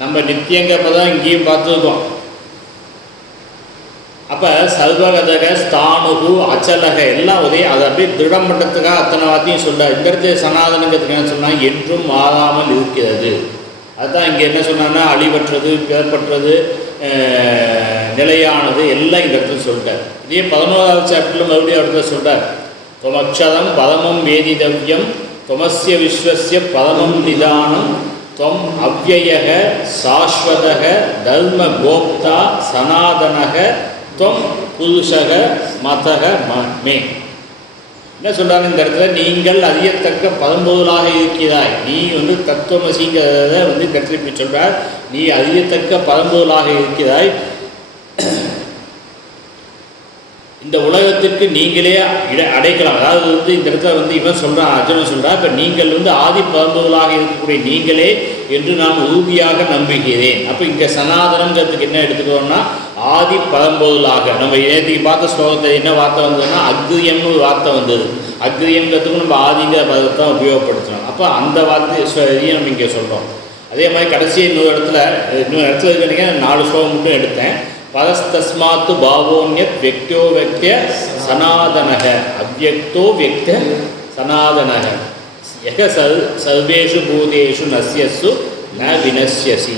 நம்ம நித்தியங்கிறப்ப தான் இங்கேயும் பார்த்துருக்கோம். அப்போ சர்வகதக ஸ்தானுகு அச்சலக எல்லாம் ஒரே, அதை அப்படியே திருடம் பண்ணுறதுக்காக அத்தனை வார்த்தையும் சொல்கிறார். இந்த இடத்துல சனாதனங்கிறதுக்கு என்ன சொன்னால், என்றும் மாறாமல் இருக்கிறது. அதுதான் இங்கே என்ன சொன்னான்னா, அழிவற்றது, பிறப்பற்றது, நிலையானது எல்லாம் இந்த இடத்துல சொல்லிட்டார். இதே 11வது சாப்டரில் மறுபடியும் இடத்துல சொல்கிறார். தொமக்ஷதம் பதமம் வேதிதவ்யம் தொமஸ்ய விஸ்வஸ்ய பதமம் நிதானம் தொம் அவ்யயக சாஸ்வதக தர்ம கோப்தா சனாதனக தொம் புருஷக மதக மே. என்ன சொல்கிறாங்க இந்த இடத்துல, நீங்கள் அறியத்தக்க பரம்பொருளாக இருக்கிறாய். நீ வந்து தத்துவமசிங்கிறத வந்து இந்த இடத்துல இப்படி சொல்கிறார். நீ அறியத்தக்க பரம்பொருளாக இருக்கிறாய். இந்த உலகத்திற்கு நீங்களே அடைக்கலாம். அதாவது வந்து இந்த இடத்துல வந்து இவன் சொல்கிறான், அர்ஜுனன் சொல்கிறான், இப்போ நீங்கள் வந்து ஆதி பரம்பொருளாக இருக்கக்கூடிய நீங்களே என்று நான் உறுதியாக நம்புகிறேன். அப்போ இங்கே சனாதனங்கிறதுக்கு என்ன எடுத்துக்கிறோம்னா, ஆதி பழம்பொருளாக. நம்ம நேற்றுக்கு பார்த்த ஸ்லோகத்தை என்ன வார்த்தை வந்ததுன்னா அக்ரியம்னு ஒரு வார்த்தை வந்தது. அக்ரியங்கிறதுக்கும் நம்ம ஆதிங்கிற பதத்தை உபயோகப்படுத்தணும். அப்போ அந்த வார்த்தையும் நம்ம இங்கே சொல்கிறோம். அதே மாதிரி கடைசி இன்னொரு இடத்துல இருக்கிறீங்க 4 ஸ்லோகம் மட்டும் எடுத்தேன். பரஸ்தஸ்மாத்து பாவோன்யத் வெக்தியோ வெக்திய சனாதனக அவ்யக்தோ வெக்த சனாதனக யக சர்வேஷு பூதேஷு நஸ்யசு ந வினஸ்யசி.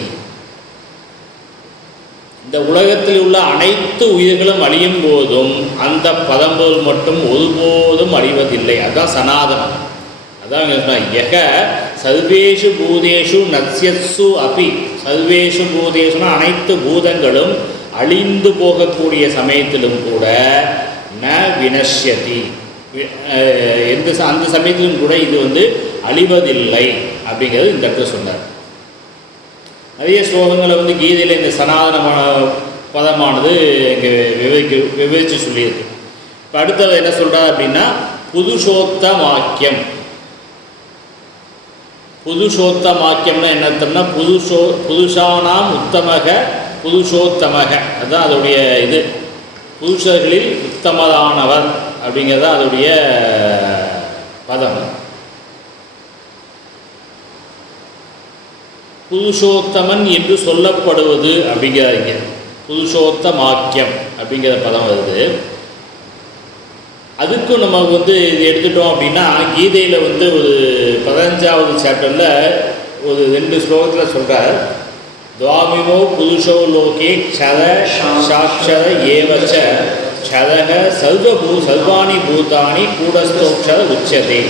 இந்த உலகத்தில் உள்ள அனைத்து உயிர்களும் அழியும் போதும் அந்த பதம்பொருள் மட்டும் ஒருபோதும் அழிவதில்லை. அதுதான் சனாதனம். அதான் யக சர்வேஷு பூதேஷு நஸ்யசு அபி. சர்வேஷு பூதேஷுனா அனைத்து பூதங்களும் அழிந்து போகக்கூடிய சமயத்திலும் கூட ந வினஷ்யதி, அந்த சமயத்திலும் கூட இது அழிவதில்லை அப்படிங்கிறது இந்த இடத்துல சொன்னார். நிறைய ஸ்லோகங்களை கீதையில் இந்த சனாதனமான பதமானது இங்கே விவரித்து சொல்லியிருக்கு. இப்போ அடுத்தது என்ன சொல்கிறார் அப்படின்னா புதுஷோத்தமாக்கியம். புதுஷோத்தமாக்கியம்னா என்ன அர்த்தம்னா புதுஷானாம் உத்தமக புதுஷோத்தமக. அதுதான் அதோடைய புருஷர்களில் உத்தமதானவர் அப்படிங்கிறது அதோடைய பதம். புருஷோத்தமன் என்று சொல்லப்படுவது அப்படிங்கிறாங்க. புருஷோத்தமாக்கியம் அப்படிங்கிற பதம் வருது. அதுக்கும் நம்ம இது எடுத்துட்டோம் அப்படின்னா கீதையில் ஒரு 15வது சாப்டரில் ஒரு 2 ஸ்லோகத்தில் சொல்கிறார். துவாமிமோ புருஷோ லோகே க்ஷர சாட்சர ஏவச்ச க்ஷரக சர்வாணி பூதானி கூடஸ்தோக்ஷர உச்சதே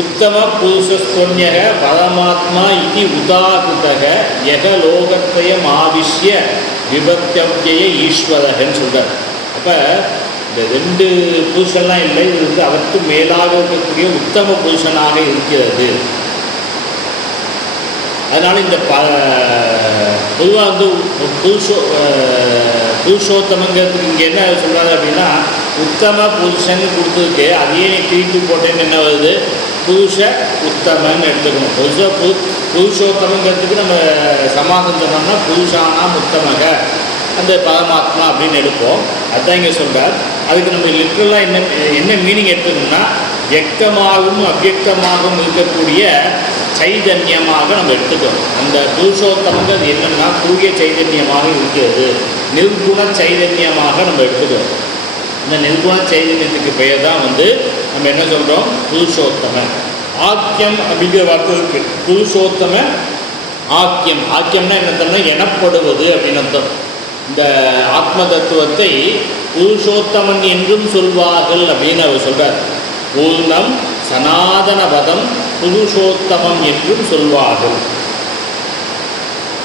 உத்தம புருஷஸ்தொன்யக பரமாத்மா இது உதாகிருதக யக லோகத்ரயம் ஆவிஷ்ய விபத்திய ஈஸ்வரகன்னு சொல்கிறார். அப்போ இந்த 2 புருஷன்லாம் இல்லை, இது அவருக்கு மேலாக இருக்கக்கூடிய உத்தம புருஷனாக இருக்கிறது. அதனால் இந்த பொதுவாக புருஷோத்தமங்கிறதுக்கு இங்கே என்ன சொல்கிறாங்க அப்படின்னா உத்தம புருஷன் கொடுத்துருக்கு. அதையே நீ திருப்பி போட்டேன்னு என்ன வருது? புருஷ உத்தமன்னு எடுத்துக்கணும். புருஷோத்தமங்கிறதுக்கு நம்ம சமாதானம் சொன்னோம்னா புருஷானாம் உத்தமக அந்த பரமாத்மா அப்படின்னு எடுப்போம். அதுதான் இங்கே சொல்கிறார். அதுக்கு நம்ம லிட்ரலாக என்ன மீனிங் எடுத்துக்கணும்னா வியக்தமாகவும் அவ்வியக்தமாகவும் இருக்கக்கூடிய சைதன்யமாக நம்ம எடுத்துக்கிறோம். அந்த புருஷோத்தமங்கிறது என்னென்னா தூய சைதன்யமாக இருக்கிறது, நிர்குண சைதன்யமாக நம்ம எடுத்துக்கிறோம். இந்த நிர்குண சைதன்யத்துக்கு பெயர் தான் நம்ம என்ன சொல்கிறோம்? புருஷோத்தமன். ஆக்கியம் அப்படிங்கிற வார்த்தை இருக்குது. புருஷோத்தம ஆக்கியம். ஆக்கியம்னா என்ன? எனப்படுவது அப்படின்னு அர்த்தம். இந்த ஆத்ம தத்துவத்தை புருஷோத்தமன் என்றும் சொல்வார்கள் அப்படின்னு அவர் சொல்கிறார். பூர்ணம் சனாதனபதம் புருஷோத்தமம் என்றும் சொல்வார்கள்.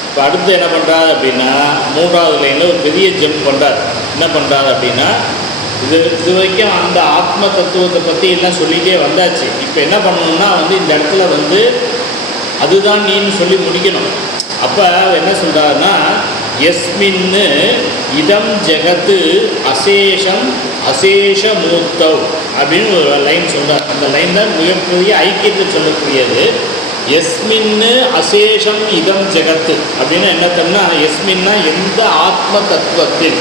இப்போ அடுத்து என்ன பண்ணுறாரு அப்படின்னா 3வது லைனில் ஒரு பெரிய ஜம்ப் பண்ணுறார். என்ன பண்ணுறாரு அப்படின்னா இது வரைக்கும் அந்த ஆத்ம தத்துவத்தை பற்றி எல்லாம் சொல்லிகிட்டே வந்தாச்சு. இப்போ என்ன பண்ணணும்னா இந்த இடத்துல அதுதான் நீன்னு சொல்லி முடிக்கணும். அப்போ என்ன சொல்கிறாருன்னா எஸ்மின்னு இதம் ஜெகத்து அசேஷம் அசேஷமூர்த்தவ் அப்படின்னு ஒரு லைன் சொல்கிறார். அந்த லைன் தான் மிகப்பெரிய ஐக்கியத்தை சொல்லக்கூடியது. எஸ்மின்னு அசேஷம் இதம் ஜெகத்து அப்படின்னு என்னத்தம்னா எஸ்மின்னா எந்த ஆத்ம தத்துவத்தில்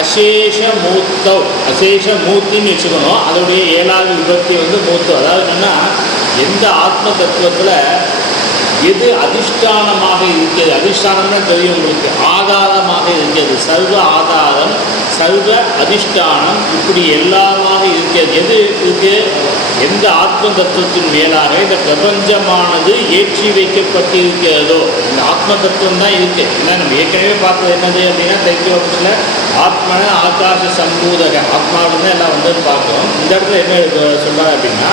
அசேஷ மூர்த்தவ், அசேஷ மூர்த்தின்னு வச்சுக்கணும். அதோடைய 7வது விபக்தி மூர்த்தவ். அதாவது என்னென்னா எந்த ஆத்ம தத்துவத்தில் எது அதிஷ்டானமாக இருக்கிறது, அதிஷ்டானம்னா தெரியும் உங்களுக்கு, ஆதாரமாக இருக்கிறது, சர்வ ஆதாரம் சர்வ அதிஷ்டானம் இப்படி எல்லாமாக இருக்கிறது. எது இருக்கு? எந்த ஆத்ம தத்துவத்தின் மேலாக இந்த பிரபஞ்சமானது ஏற்றி வைக்கப்பட்டிருக்கிறதோ இந்த ஆத்ம தத்துவம் தான் இருக்குது. ஏன்னா நம்ம ஏற்கனவே பார்த்தது என்னது அப்படின்னா தைத்தியோபத்தில் ஆத்மன ஆகாச சம்பூதக ஆத்மாவில்தான் எல்லாம் பார்க்குறோம். இந்த இடத்துல என்ன சொல்கிறாங்க அப்படின்னா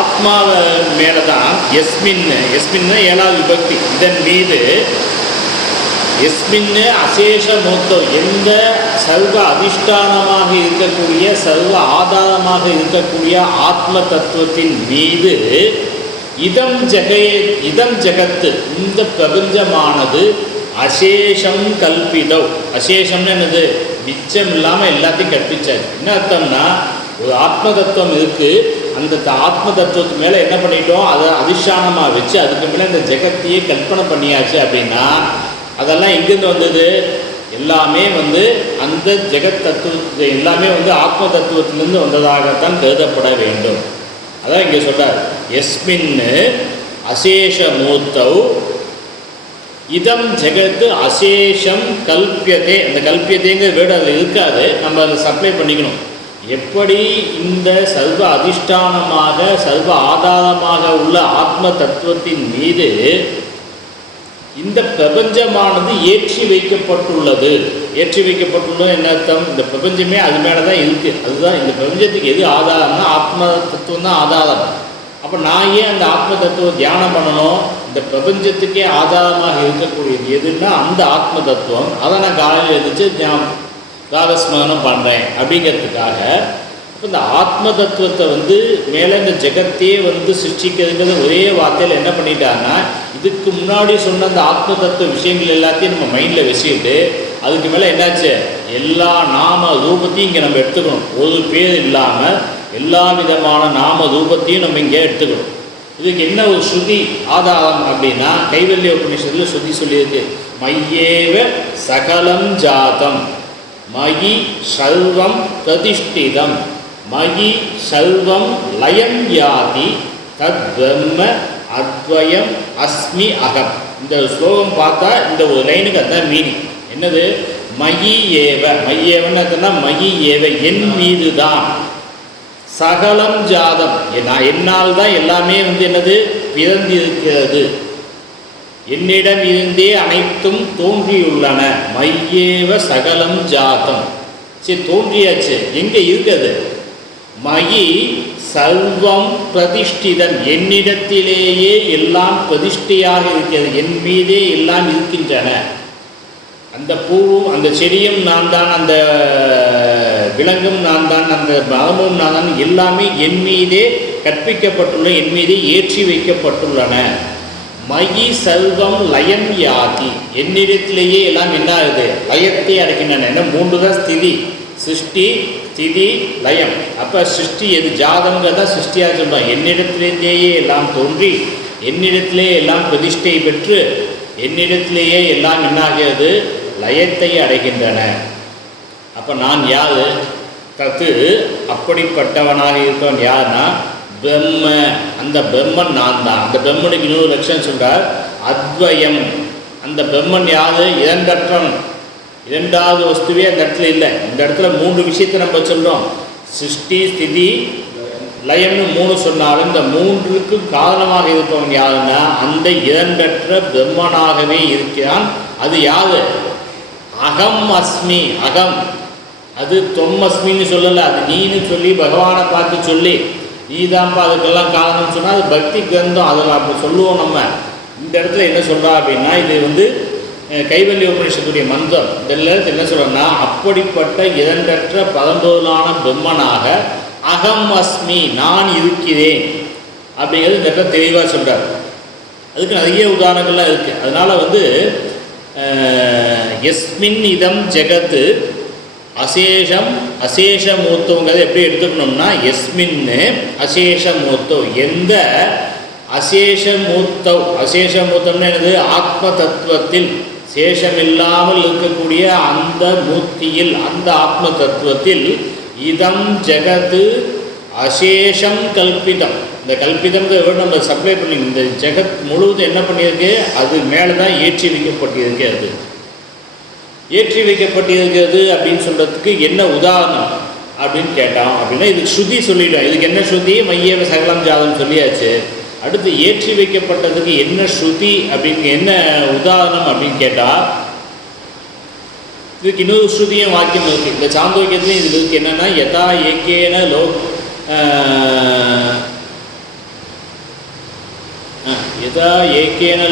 ஆத்மாவை மேலே தான் எஸ்மின்னு 7வது விபக்தி. இதன் மீது எஸ்மின்னு அசேஷ மூர்த்தம் எந்த சர்வ அதிஷ்டானமாக இருக்கக்கூடிய சர்வ ஆதாரமாக இருக்கக்கூடிய ஆத்ம தத்துவத்தின் மீது இதம் ஜெகத்து இந்த பிரபஞ்சமானது அசேஷம் கல்பிதவ். அசேஷம்னு என்னது? மிச்சம் இல்லாமல் எல்லாத்தையும் கற்பிச்சாரு. என்ன அர்த்தம்னா ஒரு ஆத்ம தத்துவம் இருக்குது, அந்த ஆத்ம தத்துவத்துக்கு மேலே என்ன பண்ணிட்டோம், அதை அதிஷ்டானமாக வச்சு அதுக்கு மேலே இந்த ஜெகத்தையே கல்பனை பண்ணியாச்சு அப்படின்னா அதெல்லாம் எங்கேருந்து வந்தது? எல்லாமே வந்து அந்த ஜெகத் தத்துவ எல்லாமே வந்து ஆத்ம தத்துவத்திலிருந்து வந்ததாகத்தான் கருதப்பட வேண்டும். அதான் இங்கே சொல்றார், எஸ்மின்னு அசேஷ மூர்த்தௌ இதம் ஜெகத்து அசேஷம் கல்பியதே. அந்த கல்பியதேங்கிற வேர்டு அதில் இருக்காது, நம்ம அதை சப்ளை பண்ணிக்கணும். எப்படி இந்த சர்வ அதிஷ்டானமாக சர்வ ஆதாரமாக உள்ள ஆத்ம தத்துவத்தின் மீது இந்த பிரபஞ்சமானது ஏற்றி வைக்கப்பட்டுள்ளது. ஏற்றி வைக்கப்பட்டுள்ளது என்ன அர்த்தம்? இந்த பிரபஞ்சமே அது மேலே தான் இருக்குது. அதுதான் இந்த பிரபஞ்சத்துக்கு எது ஆதாரம்னா ஆத்ம தத்துவம் தான் ஆதாரம். அப்போ நான் ஏன் அந்த ஆத்ம தத்துவம் தியானம் பண்ணணும்? இந்த பிரபஞ்சத்துக்கே ஆதாரமாக இருக்கக்கூடியது எதுன்னா அந்த ஆத்ம தத்துவம். அதை நான் காலையில் எழுந்திரிச்சு காலஸ்மரணம் பண்ணுறேன் அப்படிங்கிறதுக்காக. இப்போ இந்த ஆத்ம தத்துவத்தை வந்து மேலே இந்த ஜெகத்தையே வந்து சிருஷ்டிக்கிறதுங்கிறது ஒரே வார்த்தையில் என்ன பண்ணிட்டாங்கன்னா, இதுக்கு முன்னாடி சொன்ன அந்த ஆத்ம தத்துவ விஷயங்கள் எல்லாத்தையும் நம்ம மைண்டில் வச்சுக்கிட்டு அதுக்கு மேலே என்னாச்சு, எல்லா நாம ரூபத்தையும் இங்கே நம்ம எடுத்துக்கணும். ஒரு பேர் இல்லாமல் எல்லா விதமான நாம ரூபத்தையும் நம்ம இங்கே எடுத்துக்கணும். இதுக்கு என்ன ஒரு ஸ்ருதி ஆதாரம் அப்படின்னா, கைவல்ய உபநிஷத்தில் ஸ்ருதி சொல்லியிருக்கு, மையேவ சகலம் ஜாதம் மயி சர்வம் பிரதிஷ்டிதம் மயி சர்வம் லயம் யாதி தத் பிரம்ம அத்வயம் அஸ்மி அகம். இந்த ஸ்லோகம் பார்த்தா இந்த ஒரு லைனுக்கு அதுதான் மீனிங். என்னது? மயி ஏவ, மையேவன்னு மயி ஏவ என் மீது தான், சகலம் ஜாதம் என்னால் தான் எல்லாமே வந்து என்னது பிறந்திருக்கிறது, என்னிடம் இருந்தே அனைத்தும் தோன்றியுள்ளன. மையேவ சகலம் ஜாதம். சரி, தோன்றியாச்சு, எங்கே இருக்குது? மயி சர்வம் பிரதிஷ்டிதன், என்னிடத்திலேயே எல்லாம் பிரதிஷ்டையாக இருக்கிறது, என் மீதே எல்லாம் இருக்கின்றன. அந்த பூவும் அந்த செடியும் நான் தான், அந்த விலங்கும் நான் தான், அந்த மரமும் நான் தான், எல்லாமே என் மீதே கற்பிக்கப்பட்டுள்ள, என் மீதே ஏற்றி வைக்கப்பட்டுள்ளன. மயி சர்வம் லயம் யாதி, என்னிடத்திலேயே எல்லாம் என்ன ஆகுது? லயத்தை அடைக்கின்றன. என்ன? 3 தான் ஸ்திதி, சிருஷ்டி ஸ்திதி லயம். அப்போ சிருஷ்டி எது? ஜாதங்கிறத சிருஷ்டியாக சொல்கிறோம். என்னிடத்திலேயே எல்லாம் தோன்றி என்னிடத்திலே எல்லாம் பிரதிஷ்டை பெற்று என்னிடத்திலேயே எல்லாம் என்னாகிறது? லயத்தை அடைகின்றன. அப்போ நான் யார்? தத்து, அப்படிப்பட்டவனாக இருக்கவன் யாருன்னா பிரம்ம, அந்த பிரம்மன் நான் தான். அந்த பிரம்மனுக்கு இன்னொரு லட்சணம் சொல்கிறார், அத்வயம். அந்த பிரம்மன் யாரு? இரண்டற்றவன், இரண்டாவது வஸ்துவே அந்த இடத்துல இல்லை. இந்த இடத்துல 3 விஷயத்தை நம்ம சொல்கிறோம், சிருஷ்டி ஸ்திதி லயம்னு 3 சொன்னாலும் இந்த 3க்கு காரணமாக இருப்பவன் யாருன்னா அந்த இரண்டற்ற பிரம்மனாகவே இருக்கிறான். அது யாரு? அகம் அஸ்மி. அகம் அது தொம்மஸ்மின்னு சொல்லலை, அது நீன்னு சொல்லி பகவானை பார்த்து சொல்லி நீதான்ப்பா அதுக்கெல்லாம் காரணம்னு சொன்னால் அது பக்தி கிரந்தம், அதில் அப்படி சொல்லுவோம் நம்ம. இந்த இடத்துல என்ன சொல்கிறா அப்படின்னா, இது வந்து கைவல்ய உபநிஷத்துடைய மந்திரம். இதில் என்ன சொல்கிறோன்னா, அப்படிப்பட்ட இரண்டற்ற பரம்பொருளான பிரம்மனாக அகம் அஸ்மி, நான் இருக்கிறேன் அப்படிங்கிறது இந்த இடத்துல தெளிவாக சொல்கிறார். அதுக்கு நிறைய உதாரணங்கள்லாம் இருக்குது. அதனால் வந்து எஸ்மின் இதம் ஜெகத்து அசேஷம் அசேஷமூர்த்தங்கிறத எப்படி எடுத்துக்கணும்னா, எஸ்மின்னு அசேஷமூர்த்தோ, எந்த அசேஷமூர்த்தவ், அசேஷமூர்த்தம்னு என்னது? ஆத்ம தத்துவத்தில் சேஷமில்லாமல் இருக்கக்கூடிய அந்த மூர்த்தியில், அந்த ஆத்ம தத்துவத்தில் இதம் ஜெகத்து அசேஷம் கல்பிதம். இந்த கல்பிதம்ங்கிற நம்ம சப்ளை பண்ணி இந்த ஜெகத் முழுவதும் என்ன பண்ணியிருக்கு? அது மேலே தான் ஏற்றி வைக்கப்பட்டிருக்கு. அது ஏற்றி வைக்கப்பட்டிருக்கிறது அப்படின்னு சொல்கிறதுக்கு என்ன உதாரணம் அப்படின்னு கேட்டான் அப்படின்னா, இதுக்கு ஸ்ருதி சொல்லிட்டோம். இதுக்கு என்ன ஸ்ருதி? மையேவ சகலம் ஜாதம் சொல்லியாச்சு. அடுத்து ஏற்றி வைக்கப்பட்டதுக்கு என்ன ஸ்ருதி அப்படின்னு, என்ன உதாரணம் அப்படின்னு கேட்டால், இதுக்கு இன்னொரு ஸ்ருதியும் வாக்கியம் இருக்குது. இந்த சாந்தோக்கியத்துலையும் இதுக்கு இருக்குது. என்னென்னா, யதா ஏக்கேன யதா ஏக்கேன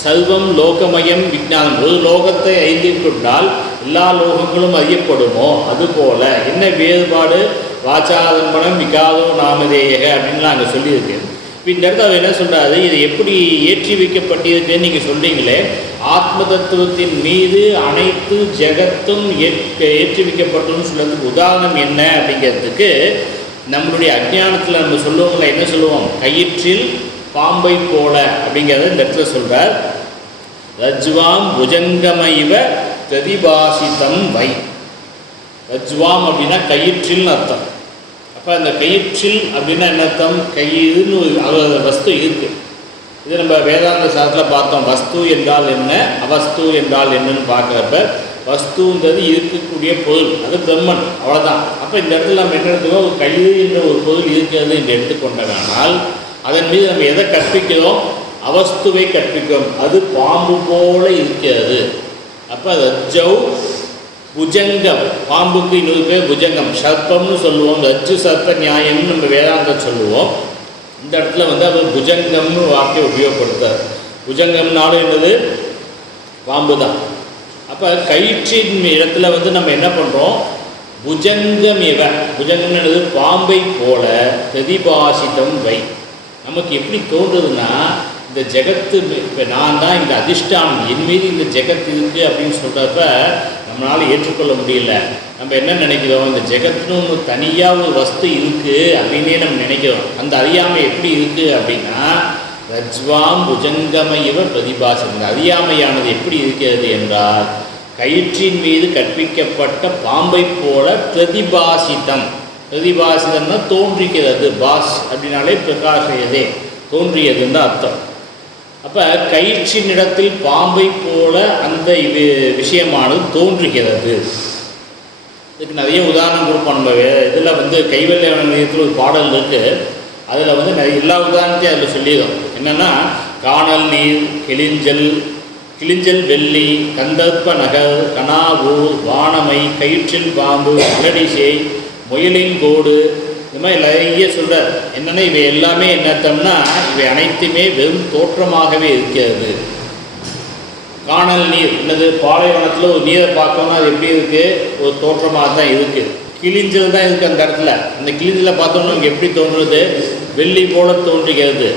சர்வம் லோகமயம் விஜானம். ஒரு லோகத்தை அறிந்து கொண்டால் எல்லா லோகங்களும் அறியப்படுமோ அதுபோல் என்ன வேறுபாடு? வாச்சாதம்பனம் விகாதோ நாமதேயக அப்படின்லாம் அங்கே சொல்லியிருக்கு. இப்போ இந்த இடத்துல அவர் என்ன சொல்கிறாரு, இது எப்படி ஏற்றி வைக்கப்பட்டிருக்குன்னு நீங்கள் சொல்கிறீங்களே, ஆத்ம தத்துவத்தின் மீது அனைத்து ஜெகத்தும் ஏற்றி வைக்கப்பட்டதுன்னு சொல்கிறதுக்கு உதாரணம் என்ன அப்படிங்கிறதுக்கு நம்மளுடைய அஜ்ஞானத்தில் நம்ம சொல்லுவோம்ல, என்ன சொல்லுவோம், கயிற்றில் பாம்பை போல அப்படிங்கிறத இந்த இடத்துல சொல்கிறார். ரஜ்வாம் புஜங்கம பிரதிபாசிதம் வை. ரஜ்வாம் அப்படின்னா கயிற்றில்னு அர்த்தம். அப்போ அந்த கயிற்றில் அப்படின்னா என்ன அர்த்தம், கயிறுன்னு ஒரு வஸ்து இருக்குது. இது நம்ம வேதாந்த சாஸ்திரத்தில் பார்த்தோம். வஸ்து என்றால் என்ன, அவஸ்து என்றால் என்னன்னு பார்க்குறப்ப வஸ்துன்றது இருக்கக்கூடிய பொருள், அது பிரம்மன், அவ்வளோதான். அப்போ இந்த இடத்துல நம்ம என்ன எடுத்துக்கோம், ஒரு கயிறு என்ற ஒரு பொருள் இருக்கிறது என்று எடுத்துக்கொண்டனால் அதன் மீது நம்ம எதை கற்பிக்கிறோம், அவஸ்துவை கற்பிக்கிறோம். அது பாம்பு போல இருக்கிறது. அப்போ ரஜ்ஜௌ புஜங்கம், பாம்புக்கு இன்னொரு பேர் புஜங்கம், சர்ப்பம்னு சொல்லுவோம். ரஜ்ஜு சர்ப்ப நியாயம்னு நம்ம வேதாந்தம் சொல்லுவோம். இந்த இடத்துல வந்து அவர் புஜங்கம்னு வார்த்தையை உபயோகப்படுத்தார். புஜங்கம்னாலும் என்னது, பாம்பு தான். அப்போ கயிற்றின் இடத்துல வந்து நம்ம என்ன பண்ணுறோம், புஜங்கம் புஜங்கம் என்னது, பாம்பை போல பிரதிபாசிதம் வை. நமக்கு எப்படி தோன்றுதுன்னா, இந்த ஜெகத்து இப்போ நான் தான் இந்த அதிஷ்டானம், என் மீது இந்த ஜெகத்து இருக்குது அப்படின்னு சொல்கிறப்ப நம்மளால் ஏற்றுக்கொள்ள முடியல. நம்ம என்ன நினைக்கிறோம், இந்த ஜெகத்துன்னு ஒன்று தனியாக ஒரு வஸ்து இருக்குது அப்படின்னே நம்ம நினைக்கிறோம். அந்த அறியாமை எப்படி இருக்குது அப்படின்னா, ரஜ்வாம் புஜங்கம பிரதிபாசம். இந்த அறியாமையானது எப்படி இருக்கிறது என்றால், கயிற்றின் மீது கற்பிக்கப்பட்ட பாம்பை போல பிரதிபாசிதம். பிரதிபாசிதம்னா தோன்றுகிறது. பாஸ் அப்படின்னாலே பிரகாஷயதே, தோன்றியதுன்னு அர்த்தம். அப்போ கயிற்றின் இடத்தில் பாம்பை போல அந்த விஷயமானது தோன்றுகிறது. இதுக்கு நிறைய உதாரணம் கொடுப்போம். நம்ம இதில் வந்து கைவல்ய நிலையத்தில் ஒரு பாடல் இருக்குது. அதில் வந்து நிறைய எல்லா உதாரணத்தையும் அதில் சொல்லிடுறோம். என்னென்னா, காணல் நீர், கிளிஞ்சல் வெள்ளி, கந்தர்ப்ப நகர், கனாவூர், வானமை, கயிற்றில் பாம்பு, அலடிசை, முயலின் கோடு, இந்த மாதிரி நிறைய சொல்கிறார். என்னென்னா இவை எல்லாமே என்னத்தம்னா, இவை அனைத்துமே வெறும் தோற்றமாகவே இருக்கிறது. காணல் நீர் என்னது, பாலைவனத்தில் ஒரு நீரை பார்த்தோம்னா அது எப்படி இருக்குது, ஒரு தோற்றமாக தான் இருக்குது. கிளிஞ்சல் தான் இருக்குது அந்த இடத்துல. அந்த கிளிஞ்சலை பார்த்தோம்னா நமக்கு எப்படி தோன்றுறது, வெள்ளி போல தோன்றுகிறது.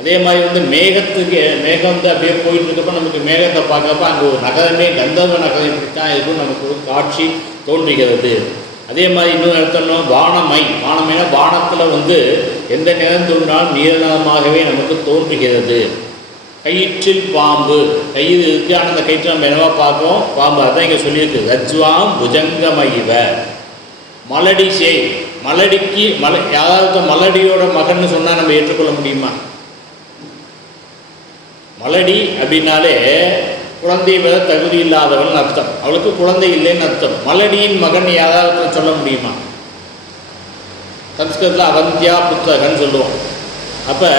அதே மாதிரி வந்து மேகம் வந்து அப்படியே போயிட்டு இருக்கப்போ நமக்கு மேகத்தை பார்க்கப்ப அங்கே ஒரு நகரமே, கந்தர்வ நகரம் இப்படி தான் இருக்கும், நமக்கு ஒரு காட்சி தோன்றுகிறது. அதே மாதிரி இன்னொரு எடுத்தோம்னா வானமைனா வானத்தில் வந்து எந்த நிறம் தோன்றினாலும் நீலமாகவே நமக்கு தோன்றுகிறது. கயிற்றில் பாம்பு, கயிறு இருக்குது, ஆனால் அந்த கயிற்று நம்ம என்னவா பார்ப்போம், பாம்பு. அதான் இங்கே சொல்லியிருக்கு. ரஜ்வாம் புஜங்கம மலடிசை, மலடிக்கு யாராவது மலடியோட மகன்னு சொன்னால் நம்ம ஏற்றுக்கொள்ள முடியுமா? மலடி அப்படின்னாலே குழந்தை பெற தகுதி இல்லாதவன் அர்த்தம். அவளுக்கு குழந்தை இல்லைன்னு அர்த்தம். மலடியின் மகன் யாராவது சொல்ல முடியுமா? சம்ஸ்கிருதத்தில் அவந்தியா புத்தகன்னு சொல்லுவோம். அப்போ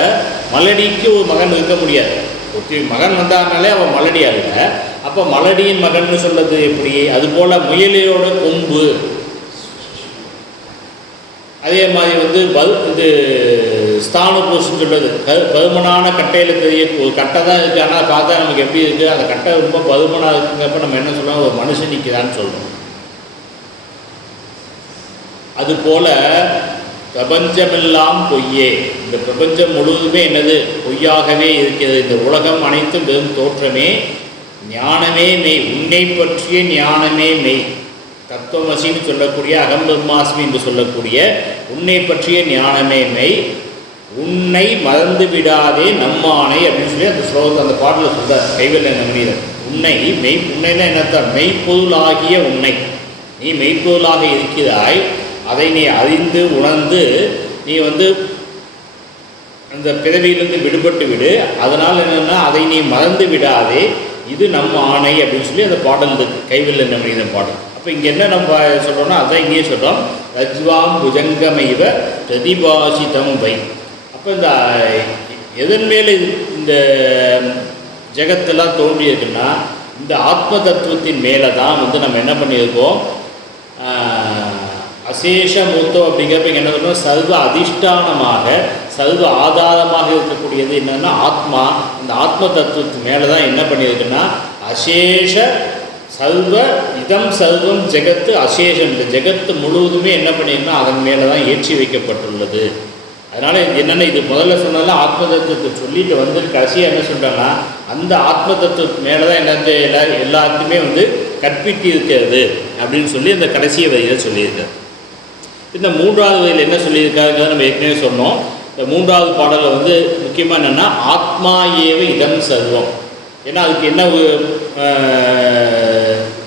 மலடிக்கு ஒரு மகன் இருக்க முடியாது. ஒருத்தி மகன் வந்தாருனாலே அவன் மலடி அல்ல. அப்போ மலடியின் மகன்னு சொல்றது எப்படி? அதுபோல் முயலையோட கொம்பு, அதே மாதிரி வந்து இது ஸ்தானுபூசன்னு சொல்லுது. பருமனான கட்டையில் தெரிய ஒரு கட்டை தான் இருக்குது, ஆனால் பார்த்தா நமக்கு எப்படி இருக்குது, அந்த கட்டை ரொம்ப பருமனாக இருக்குங்கிறப்ப நம்ம என்ன சொல்லுவோம், ஒரு மனுஷன் நிற்கிறான்னு சொல்லுவோம். அதுபோல் பிரபஞ்சமெல்லாம் பொய்யே, இந்த பிரபஞ்சம் முழுவதுமே என்னது, பொய்யாகவே இருக்கிறது. இந்த உலகம் அனைத்தும் வெறும் தோற்றமே, ஞானமே மெய், உன்னை பற்றிய ஞானமே மெய். தத்துவமசின்னு சொல்லக்கூடிய, அகம் பிரம்மாஸ்மி என்று சொல்லக்கூடிய உன்னை பற்றிய ஞானமே மெய், உன்னை மறந்து விடாதே நம்மானை அப்படின்னு சொல்லி அந்த ஸ்லோகத்தை அந்த பாட்டில் சொல்கிறார் கைவல்ய நவநீதர். உன்னை உன்னைன்னா என்னத்தான், மெய்ப்பொருளாகிய உன்னை, நீ மெய்ப்பொருளாக இருக்கிறாய், அதை நீ அறிந்து உணர்ந்து நீ வந்து அந்த பிறவியிலிருந்து விடுபட்டு விடு. அதனால் என்னென்னா, அதை நீ மறந்து விடாதே, இது நம்ம ஆணை அப்படின்னு சொல்லி அந்த பாடல் இருக்குது, கைவல்ய நவநீதன் பாடல். அப்போ இங்கே என்ன நம்ம சொல்கிறோம்னா, அதான் இங்கேயே சொல்கிறோம், ரஜ்வாம் புஜங்கமைவ பிரதிபாசிதம் வை. அப்போ இந்த எதன் மேலே இந்த ஜெகத்தெல்லாம் தோன்றியிருக்குன்னா, இந்த ஆத்ம தத்துவத்தின் மேலே தான் வந்து நம்ம என்ன பண்ணியிருக்கோம், அசேஷ மூத்தம் அப்படிங்கிறப்ப இங்கே என்ன சொல்கிறோம், சர்வ அதிஷ்டானமாக சர்வ ஆதாரமாக இருக்கக்கூடியது என்னென்னா ஆத்மா. அந்த ஆத்ம தத்துவத்தின் மேலே தான் என்ன பண்ணியிருக்குன்னா, அசேஷ சர்வ இதம் சர்வம் ஜெகத்து அசேஷம், இந்த ஜெகத்து முழுவதுமே என்ன பண்ணியிருக்குன்னா அதன் மேலே தான் ஏற்றி வைக்கப்பட்டுள்ளது. அதனால் என்னென்ன இது முதல்ல சொன்னாலும் ஆத்ம தத்துவத்தை சொல்லிட்டு வந்து கடைசியாக என்ன சொல்கிறாங்கன்னா, அந்த ஆத்ம தத்துவத்து மேலே தான் என்ன எல்லாத்துக்குமே வந்து கற்பித்து இருக்கிறது அப்படின்னு சொல்லி அந்த கடைசியை வரியில் சொல்லியிருக்காரு. இந்த மூன்றாவது வரியில் என்ன சொல்லியிருக்காருங்கிறத நம்ம ஏற்கனவே சொன்னோம். இந்த மூன்றாவது பாடலில் வந்து முக்கியமாக என்னென்னா ஆத்மா ஏவ இதம் சர்வம். ஏன்னா அதுக்கு என்ன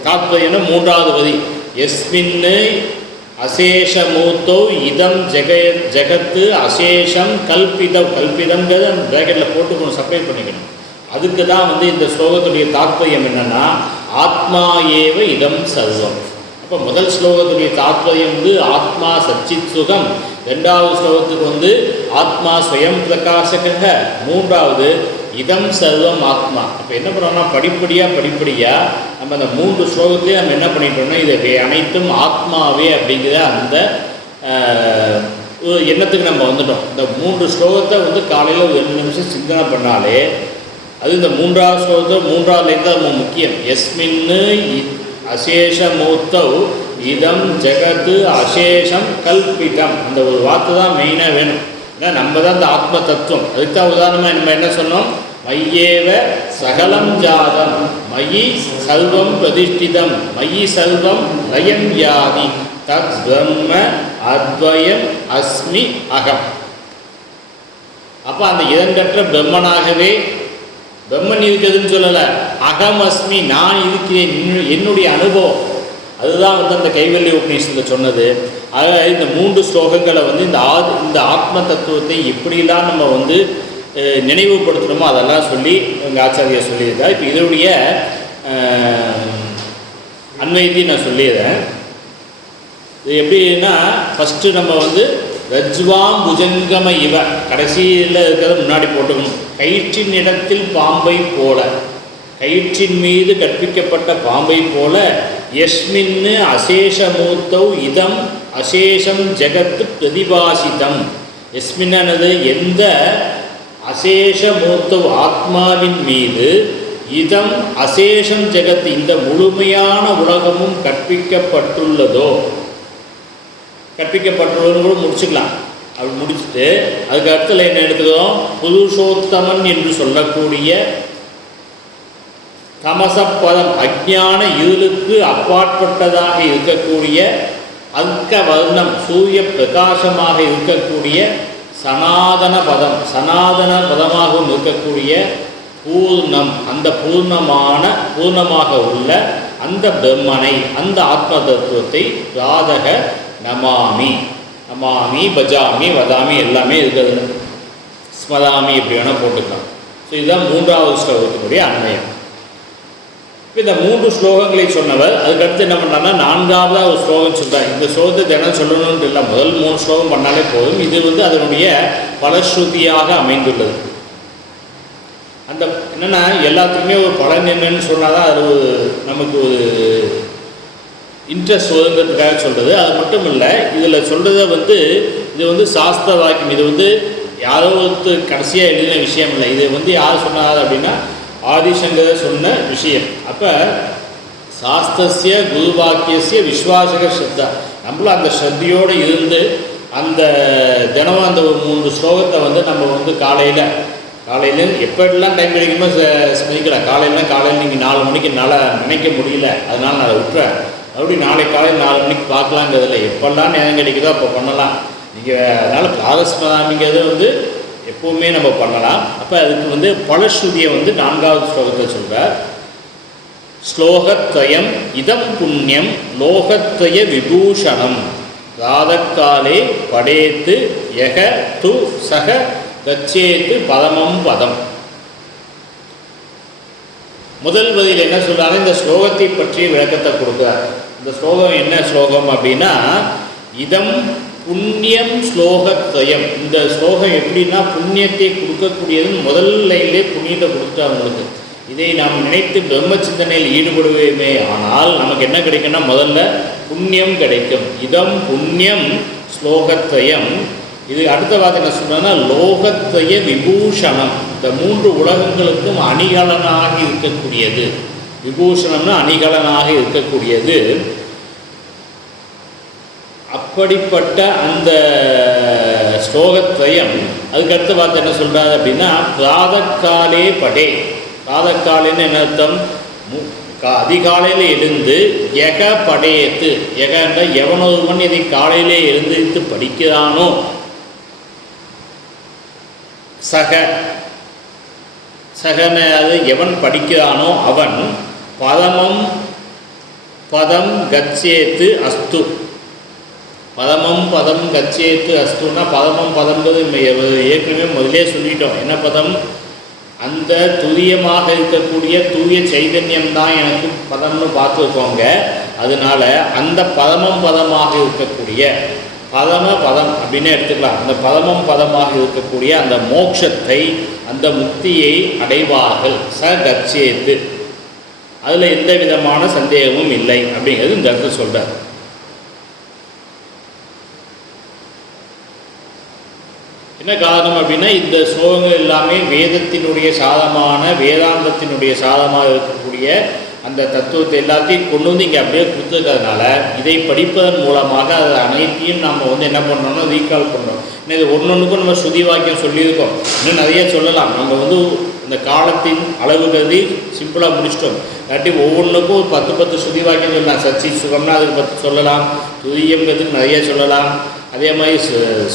தாத்பரியம்னா மூன்றாவது வரி எஸ்மின்னு அசேஷமூர்த்தோ இதம் ஜெகத்து அசேஷம் கல்பிதம்ங்கிறத அந்த ப்ராக்கெட்டில் போட்டு செப்பரேட் பண்ணிக்கணும். அதுக்கு தான் வந்து இந்த ஸ்லோகத்துடைய தாத்பரியம் என்னென்னா ஆத்மா ஏவ இதம் சர்வம். அப்போ முதல் ஸ்லோகத்துடைய தாத்பரியம் வந்து ஆத்மா சச்சித் சுகம், ரெண்டாவது ஸ்லோகத்துக்கு வந்து ஆத்மா ஸ்வயம் பிரகாசக, மூன்றாவது இதம் சர்வம் ஆத்மா. அப்போ என்ன பண்ணுறோம்னா படிப்படியாக நம்ம அந்த மூன்று ஸ்லோகத்துலேயே நம்ம என்ன பண்ணிட்டோம்னா இதை அனைத்தும் ஆத்மாவே அப்படிங்கிற அந்த எண்ணத்துக்கு நம்ம வந்துட்டோம். இந்த மூன்று ஸ்லோகத்தை வந்து காலையில் ஒரு 2 நிமிஷம் சிந்தனை பண்ணாலே அது இந்த மூன்றாவது ஸ்லோகத்தை மூன்றாவது லைன் தான் ரொம்ப முக்கியம். எஸ்மின்னு அசேஷமூர்த்தௌ இதம் ஜெகத்து அசேஷம் கல்பிதம். அந்த ஒரு வார்த்தை தான் மெயினாக வேணும். ஏன்னா நம்ம தான் இந்த ஆத்ம தத்துவம். அதுக்கு தான் உதாரணமாக நம்ம என்ன சொன்னோம், மையேவ சகலம் ஜாதம் மயி சல்வம் பிரதிஷ்டிதம் மயி சல்வம் லயம் யாதி தத் பிரம்ம அத்வயம் அஸ்மி அகம். அப்போ அந்த இரண்டற்ற பிரம்மனாகவே பிரம்மன் இருக்குதுன்னு சொல்லலை, அகம் அஸ்மி நான் இருக்கிறேன், என்னுடைய அனுபவம். அதுதான் வந்து அந்த கைவல்ய உபநிஷத்தில் சொன்னது. ஆக இந்த மூன்று ஸ்லோகங்களை வந்து இந்த ஆத்ம தத்துவத்தை எப்படிலாம் நம்ம வந்து நினைவுபடுத்தணுமோ அதெல்லாம் சொல்லி எங்கள் ஆச்சாரியார் சொல்லியிருக்கா. இப்போ இதனுடைய அன்வயத்தையும் நான் சொல்லிடுறேன். இது எப்படின்னா ஃபஸ்ட்டு நம்ம வந்து ரஜ்வாம் புஜங்கம இவ கடைசியில் இருக்கிறத முன்னாடி போட்டுக்கணும். கயிற்றின் இடத்தில் பாம்பை போல, கயிற்றின் மீது கற்பிக்கப்பட்ட பாம்பை போல யஸ்மின்னு அசேஷமூர்த்தௌ இதம் அசேஷம் ஜெகத்து பிரதிபாசிதம். யஸ்மின்னது எந்த அசேஷமூர்த்தவ் ஆத்மாவின் மீது இதம் அசேஷம் ஜெகத் இந்த முழுமையான உலகமும் கற்பிக்கப்பட்டுள்ளதோ, கற்பிக்கப்பட்டுள்ளதுன்னு கூட முடிச்சுக்கலாம். அப்படி முடிச்சுட்டு அதுக்கு அடுத்த என்ன எடுத்துக்கிறோம், புருஷோத்தமன் என்று சொல்லக்கூடிய தமசப்பதம் அஜ்ஞான இருளுக்கு அப்பாற்பட்டதாக இருக்கக்கூடிய அல்க வர்ணம் சூரிய பிரகாசமாக இருக்கக்கூடிய சனாதன பதம், சனாதன பதமாகவும் இருக்கக்கூடிய பூர்ணம், அந்த பூர்ணமாக உள்ள அந்த பிரம்மனை, அந்த ஆத்ம தத்துவத்தை ராதக நமாமி, நமாமி பஜாமி வதாமி எல்லாமே இருக்கிறது, ஸ்மதாமி எப்படி வேணால் போட்டுக்கலாம். ஸோ இதுதான் மூன்றாவது ஸ்லோகத்தினுடைய அன்வயம். இந்த மூன்று ஸ்லோகங்களை சொன்னவர் அதுக்கடுத்து என்ன பண்ணார்னா நான்காவதாக ஒரு ஸ்லோகம் சொல்கிறார். இந்த ஸ்லோகத்தை தினம் சொல்லணும்னு இல்லை, முதல் 3 ஸ்லோகம் பண்ணாலே போதும். இது வந்து அதனுடைய பலஸ்ருதியாக அமைந்துள்ளது. அந்த என்னென்னா எல்லாத்துக்குமே ஒரு பலன் என்னன்னு சொன்னால் தான் அது ஒரு நமக்கு ஒரு இன்ட்ரெஸ்ட் வருங்கிறதுக்காக சொல்கிறது. அது மட்டும் இல்லை, இதில் சொல்கிறத வந்து இது வந்து சாஸ்திர வாக்கியம். இது வந்து யாரோ ஒருத்தர் கடைசியாக எழுதின விஷயம் இல்லை. இது வந்து யார் சொன்னார் அப்படின்னா ஆதிசங்கர சொன்ன விஷயம். அப்போ சாஸ்திரஸ்ய குரு வாக்கியஸ்ய விஸ்வாசக ஸ்ரத்தா, நம்மளும் அந்த ஸ்ரத்தையோடு இருந்து அந்த தினமும் அந்த ஒரு 3 ஸ்லோகத்தை வந்து நம்ம வந்து காலையில் எப்படிலாம் டைம் கிடைக்குமோ ஸ்மரிக்கலாம். காலையில் நீங்கள் 4 மணிக்கு என்னால் நினைக்க முடியல, அதனால் நான் அதை விட்டுறேன். மறுபடியும் நாளைக்கு காலையில் 4 மணிக்கு பார்க்கலாங்கிறதில்ல, எப்பெல்லாம் நேரம் கிடைக்குதோ அப்போ பண்ணலாம் நீங்கள். அதனால் பிராரஸ்மதாமிங்கிறது வந்து எப்போவுமே நம்ம பண்ணலாம். அப்போ அதுக்கு வந்து பலஸ்ருதியை வந்து 4வது ஸ்லோகத்தை சொல்கிறார். ஸ்லோகத்வயம் இதம் புண்ணியம் லோகத்வய விபூஷணம் ராதக்காலே படேத்து யக து சக கச்சேத்து பதமம் பதம். முதல் வரியில் என்ன சொல்கிறாங்க, இந்த ஸ்லோகத்தை பற்றிய விளக்கத்தை கொடுக்குறார். இந்த ஸ்லோகம் என்ன ஸ்லோகம் அப்படின்னா இதம் புண்ணியம் ஸ்லோகத்வயம். இந்த ஸ்லோகம் எப்படின்னா புண்ணியத்தை கொடுக்கக்கூடியதுன்னு முதல் லைன்லே புண்ணியத்தை கொடுத்தா அவங்களுக்கு. இதை நாம் நினைத்து பிரம்ம சிந்தனையில் ஈடுபடுவோமே ஆனால் நமக்கு என்ன கிடைக்குன்னா முதல்ல புண்ணியம் கிடைக்கும். இதம் புண்ணியம் ஸ்லோகத்வயம். இது அடுத்த வார்த்தை என்ன சொல்கிறேன்னா லோகத்வய விபூஷணம், இந்த 3 உலகங்களுக்கும் அணிகலனாக இருக்கக்கூடியது. விபூஷணம்னா அணிகலனாக இருக்கக்கூடியது. அப்படிப்பட்ட அந்த ஸ்லோகத்வயம் அதுக்கடுத்த வார்த்தை என்ன சொல்கிறாரு அப்படின்னா பிராதக்காலே படே. பிராதக்காலேன்னு என்ன அர்த்தம், அதிகாலையில் எழுந்து எக படையத்து, எக என்ற எவனொருவன் இதை காலையிலே எழுந்திருத்து படிக்கிறானோ, சகன அது எவன் படிக்கிறானோ அவன் பதம் கச்சேத்து அஸ்து. பதம் கச்சேத்து அஸ்துன்னா பதம்ன்றது ஏற்கனவே முதலே சொல்லிட்டோம். என்ன பதம்? அந்த துரியமாக இருக்கக்கூடிய தூய சைதன்யம்தான் எனக்கு பதம்னு பார்த்துக்கோங்க. அதனால அந்த பதமாக இருக்கக்கூடிய பதம் அப்படின்னு எடுத்துக்கலாம். அந்த பதமாக இருக்கக்கூடிய அந்த மோட்சத்தை, அந்த முக்தியை அடைவார்கள் கச்சேத்து. அதில் எந்த விதமான சந்தேகமும் இல்லை அப்படிங்கிறது இந்த இடத்துல சொல்கிறார். என்ன காரணம் அப்படின்னா, இந்த ஸ்லோகங்கள் எல்லாமே வேதத்தினுடைய சாதமான, வேதாந்தத்தினுடைய சாதமாக இருக்கக்கூடிய அந்த தத்துவத்தை எல்லாத்தையும் கொண்டு வந்து இங்கே அப்படியே கொடுத்துருக்கிறதுனால இதை படிப்பதன் மூலமாக அதை அனைத்தையும் நம்ம என்ன பண்ணோம்னா ரீகால் பண்ணுறோம். இன்னும் இது ஒன்றொன்றுக்கும் நம்ம ஸ்ருதி வாக்கியம் சொல்லியிருக்கோம். இன்னும் நிறைய சொல்லலாம். நம்ம இந்த காலத்தின் அளவு கருதி சிம்பிளாக முடிச்சிட்டோம். இல்லாட்டி ஒவ்வொன்றுக்கும் ஒரு 10 ஸ்ருதி வாக்கியம் சொல்லலாம். சச்சி சுகம்னா அதுக்கு 10 சொல்லலாம். துரியங்கிறதுக்கு நிறைய சொல்லலாம். அதே மாதிரி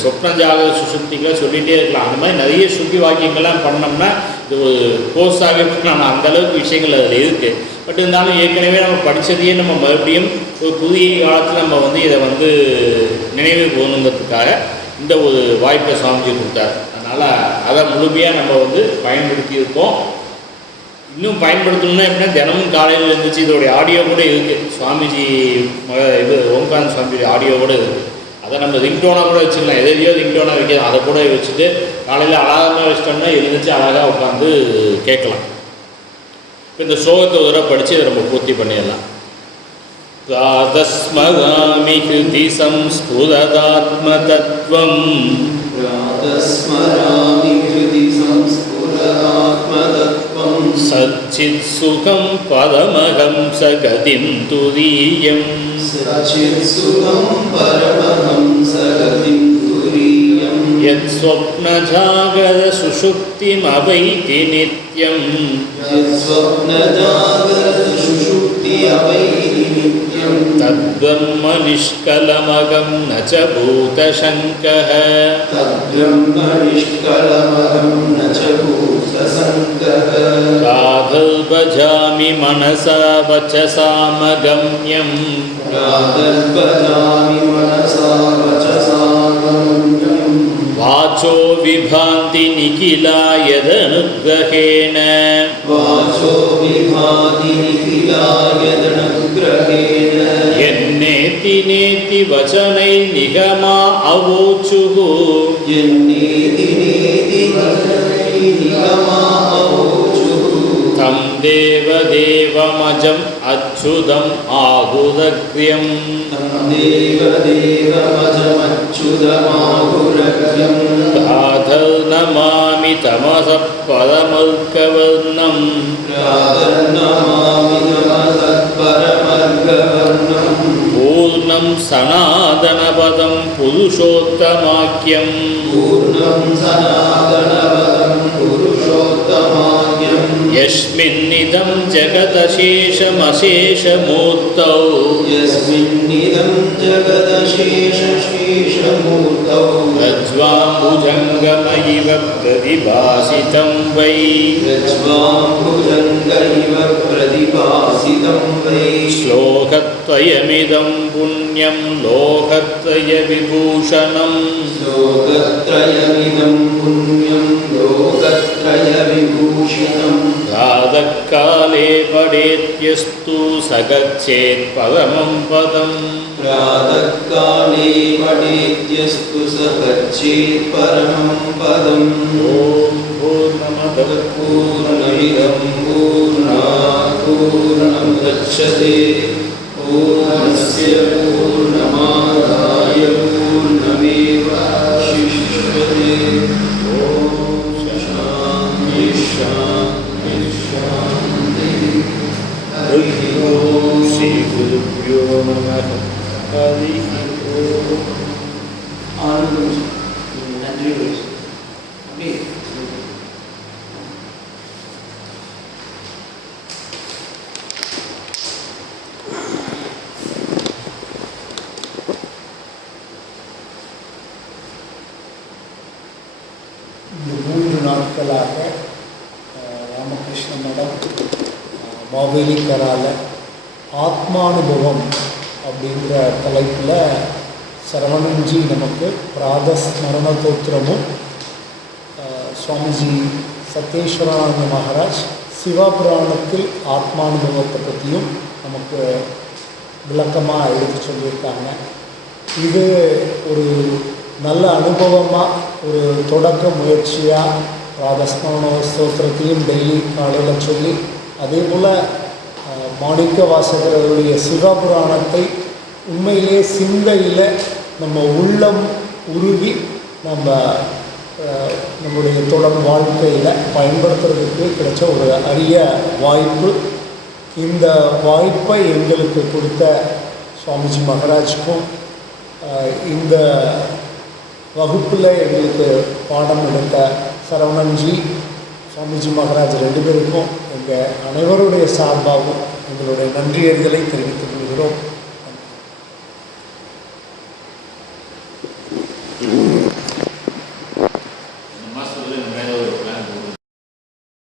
சொப்னஜாக சுசுப்திகளை சொல்லிகிட்டே இருக்கலாம். அந்த மாதிரி நிறைய ஸ்ருதி வாக்கியங்கள்லாம் பண்ணோம்னா இது ஒரு கோர்ஸாகவே நான் அந்தளவுக்கு விஷயங்கள் அதில் இருக்குது. பட் இருந்தாலும் ஏற்கனவே நம்ம படித்ததையே நம்ம மறுபடியும் ஒரு புதிய காலத்தில் நம்ம இதை நினைவு போகணுங்கிறதுக்காக இந்த ஒரு வாய்ப்பை சுவாமிஜி கொடுத்தார். அதனால் அதை முழுமையாக நம்ம பயன்படுத்தி இருக்கோம். இன்னும் பயன்படுத்தணும்னா எப்படின்னா தினமும் காலையில் இருந்துச்சு. இதோடைய ஆடியோ கூட இருக்குது. சுவாமிஜி ஓம்காந்த் சுவாமிஜி ஆடியோ கூட இருக்குது. அதை நம்ம ரிங்டோனாக கூட வச்சுக்கலாம். எதையோ ரிங்டோனாக வைக்கலாம். அதை கூட வச்சுட்டு காலையில் அழகாக வச்சிட்டோம்னா எழுந்திரிச்சு அழகாக உட்காந்து கேட்கலாம். இப்போ இந்த ஸ்லோகத்தை ஒரு தடவை படித்து இதை நம்ம பூர்த்தி பண்ணிடலாம். பிராதஸ்மராமி ஹிருதி சம்ஸ்புரதாத்ம தத்வம் சச்சித் சுகம் பரமஹம் சகதிம் துரியம் யத் ஸ்வப்னஜாகர சுஷுப்திமவைதி நித்யம் தத்ப்ரஹ்ம நிஷ்கலமகம் ந ச பூதசங்கः ராதர்பஜாமி மனசா வச்சசாமகம்யம் வாச்சோ விபாந்தி நிகிலா யதனுக்ரஹேண யன்னேதி நேதி வசனை நிகமா அவோச்சுஹு தம் தேவதேவமஜம் அச்சுதம் ஆகுதக்ரியம் தாதர்நமாமி தமச பரமர்க்கவர்ணம் பூர்ணம் சனாதனபதம் புருஷோத்தமாக்கியம் யஸ்மின்னிதம் ஜகதசேஷமசேஷமூர்த்தௌ ரஜ்வாம்புஜங்கம இவ பிரதிபாசிதம் வை ஸ்லோகத்வயமிதம் புண்ணியம் லோகத்வய விபூஷணம் ராதக்காலே படேத்யஸ்து சகச்சேத் பரமம் பதம் ஓம் பூர்ணமதః பூர்ணமிதம் பூர்ணாத் பூர்ணமுதச்யதே பூர்ணஸ்ய பூர்ணமாதாய பூர்ணமேவாவசிஷ்யதே. ஓம் சாந்தி சாந்தி சாந்தி. ஹரி ஓம். ஸ்ரீ குருப்யோ நமः. ஹரி ஓம். நன்றி. அப்படியே இந்த 3 நாட்களாக ராமகிருஷ்ண மடம் மாவேலிக்கரால ஆத்மானுபவம் அப்படின்ற தலைப்பில் சரவணன்ஜி நமக்கு பிராதஸ்மரண தோத்திரமும் சுவாமிஜி சத்யேஸ்வரானந்த மகாராஜ் சிவபுராணத்தில் ஆத்மானுபவத்தை பற்றியும் நமக்கு விளக்கமாக எடுத்து சொல்லியிருக்காங்க. இது ஒரு நல்ல அனுபவமாக ஒரு தொடக்க முயற்சியாக பிராதஸ்மரண ஸ்தோத்திரத்தையும் டெய்லி காலையில் சொல்லி, அதே போல் மாணிக்க வாசகருடைய சிவபுராணத்தை உண்மையிலே சிந்தையில் நம்ம உள்ளம் உருவி நம்முடைய தொடர் வாழ்க்கையில் பயன்படுத்துறதுக்கு கிடைச்ச ஒரு அரிய வாய்ப்பு. இந்த வாய்ப்பை எங்களுக்கு கொடுத்த சுவாமிஜி மகாராஜுக்கும் இந்த வகுப்பில் எங்களுக்கு பாடம் எடுத்த சரவணன்ஜி, சுவாமிஜி மகாராஜ் 2 பேருக்கும் எங்கள் அனைவருடைய சார்பாகவும் எங்களுடைய நன்றியறிதலை தெரிவித்துக் கொள்கிறோம்.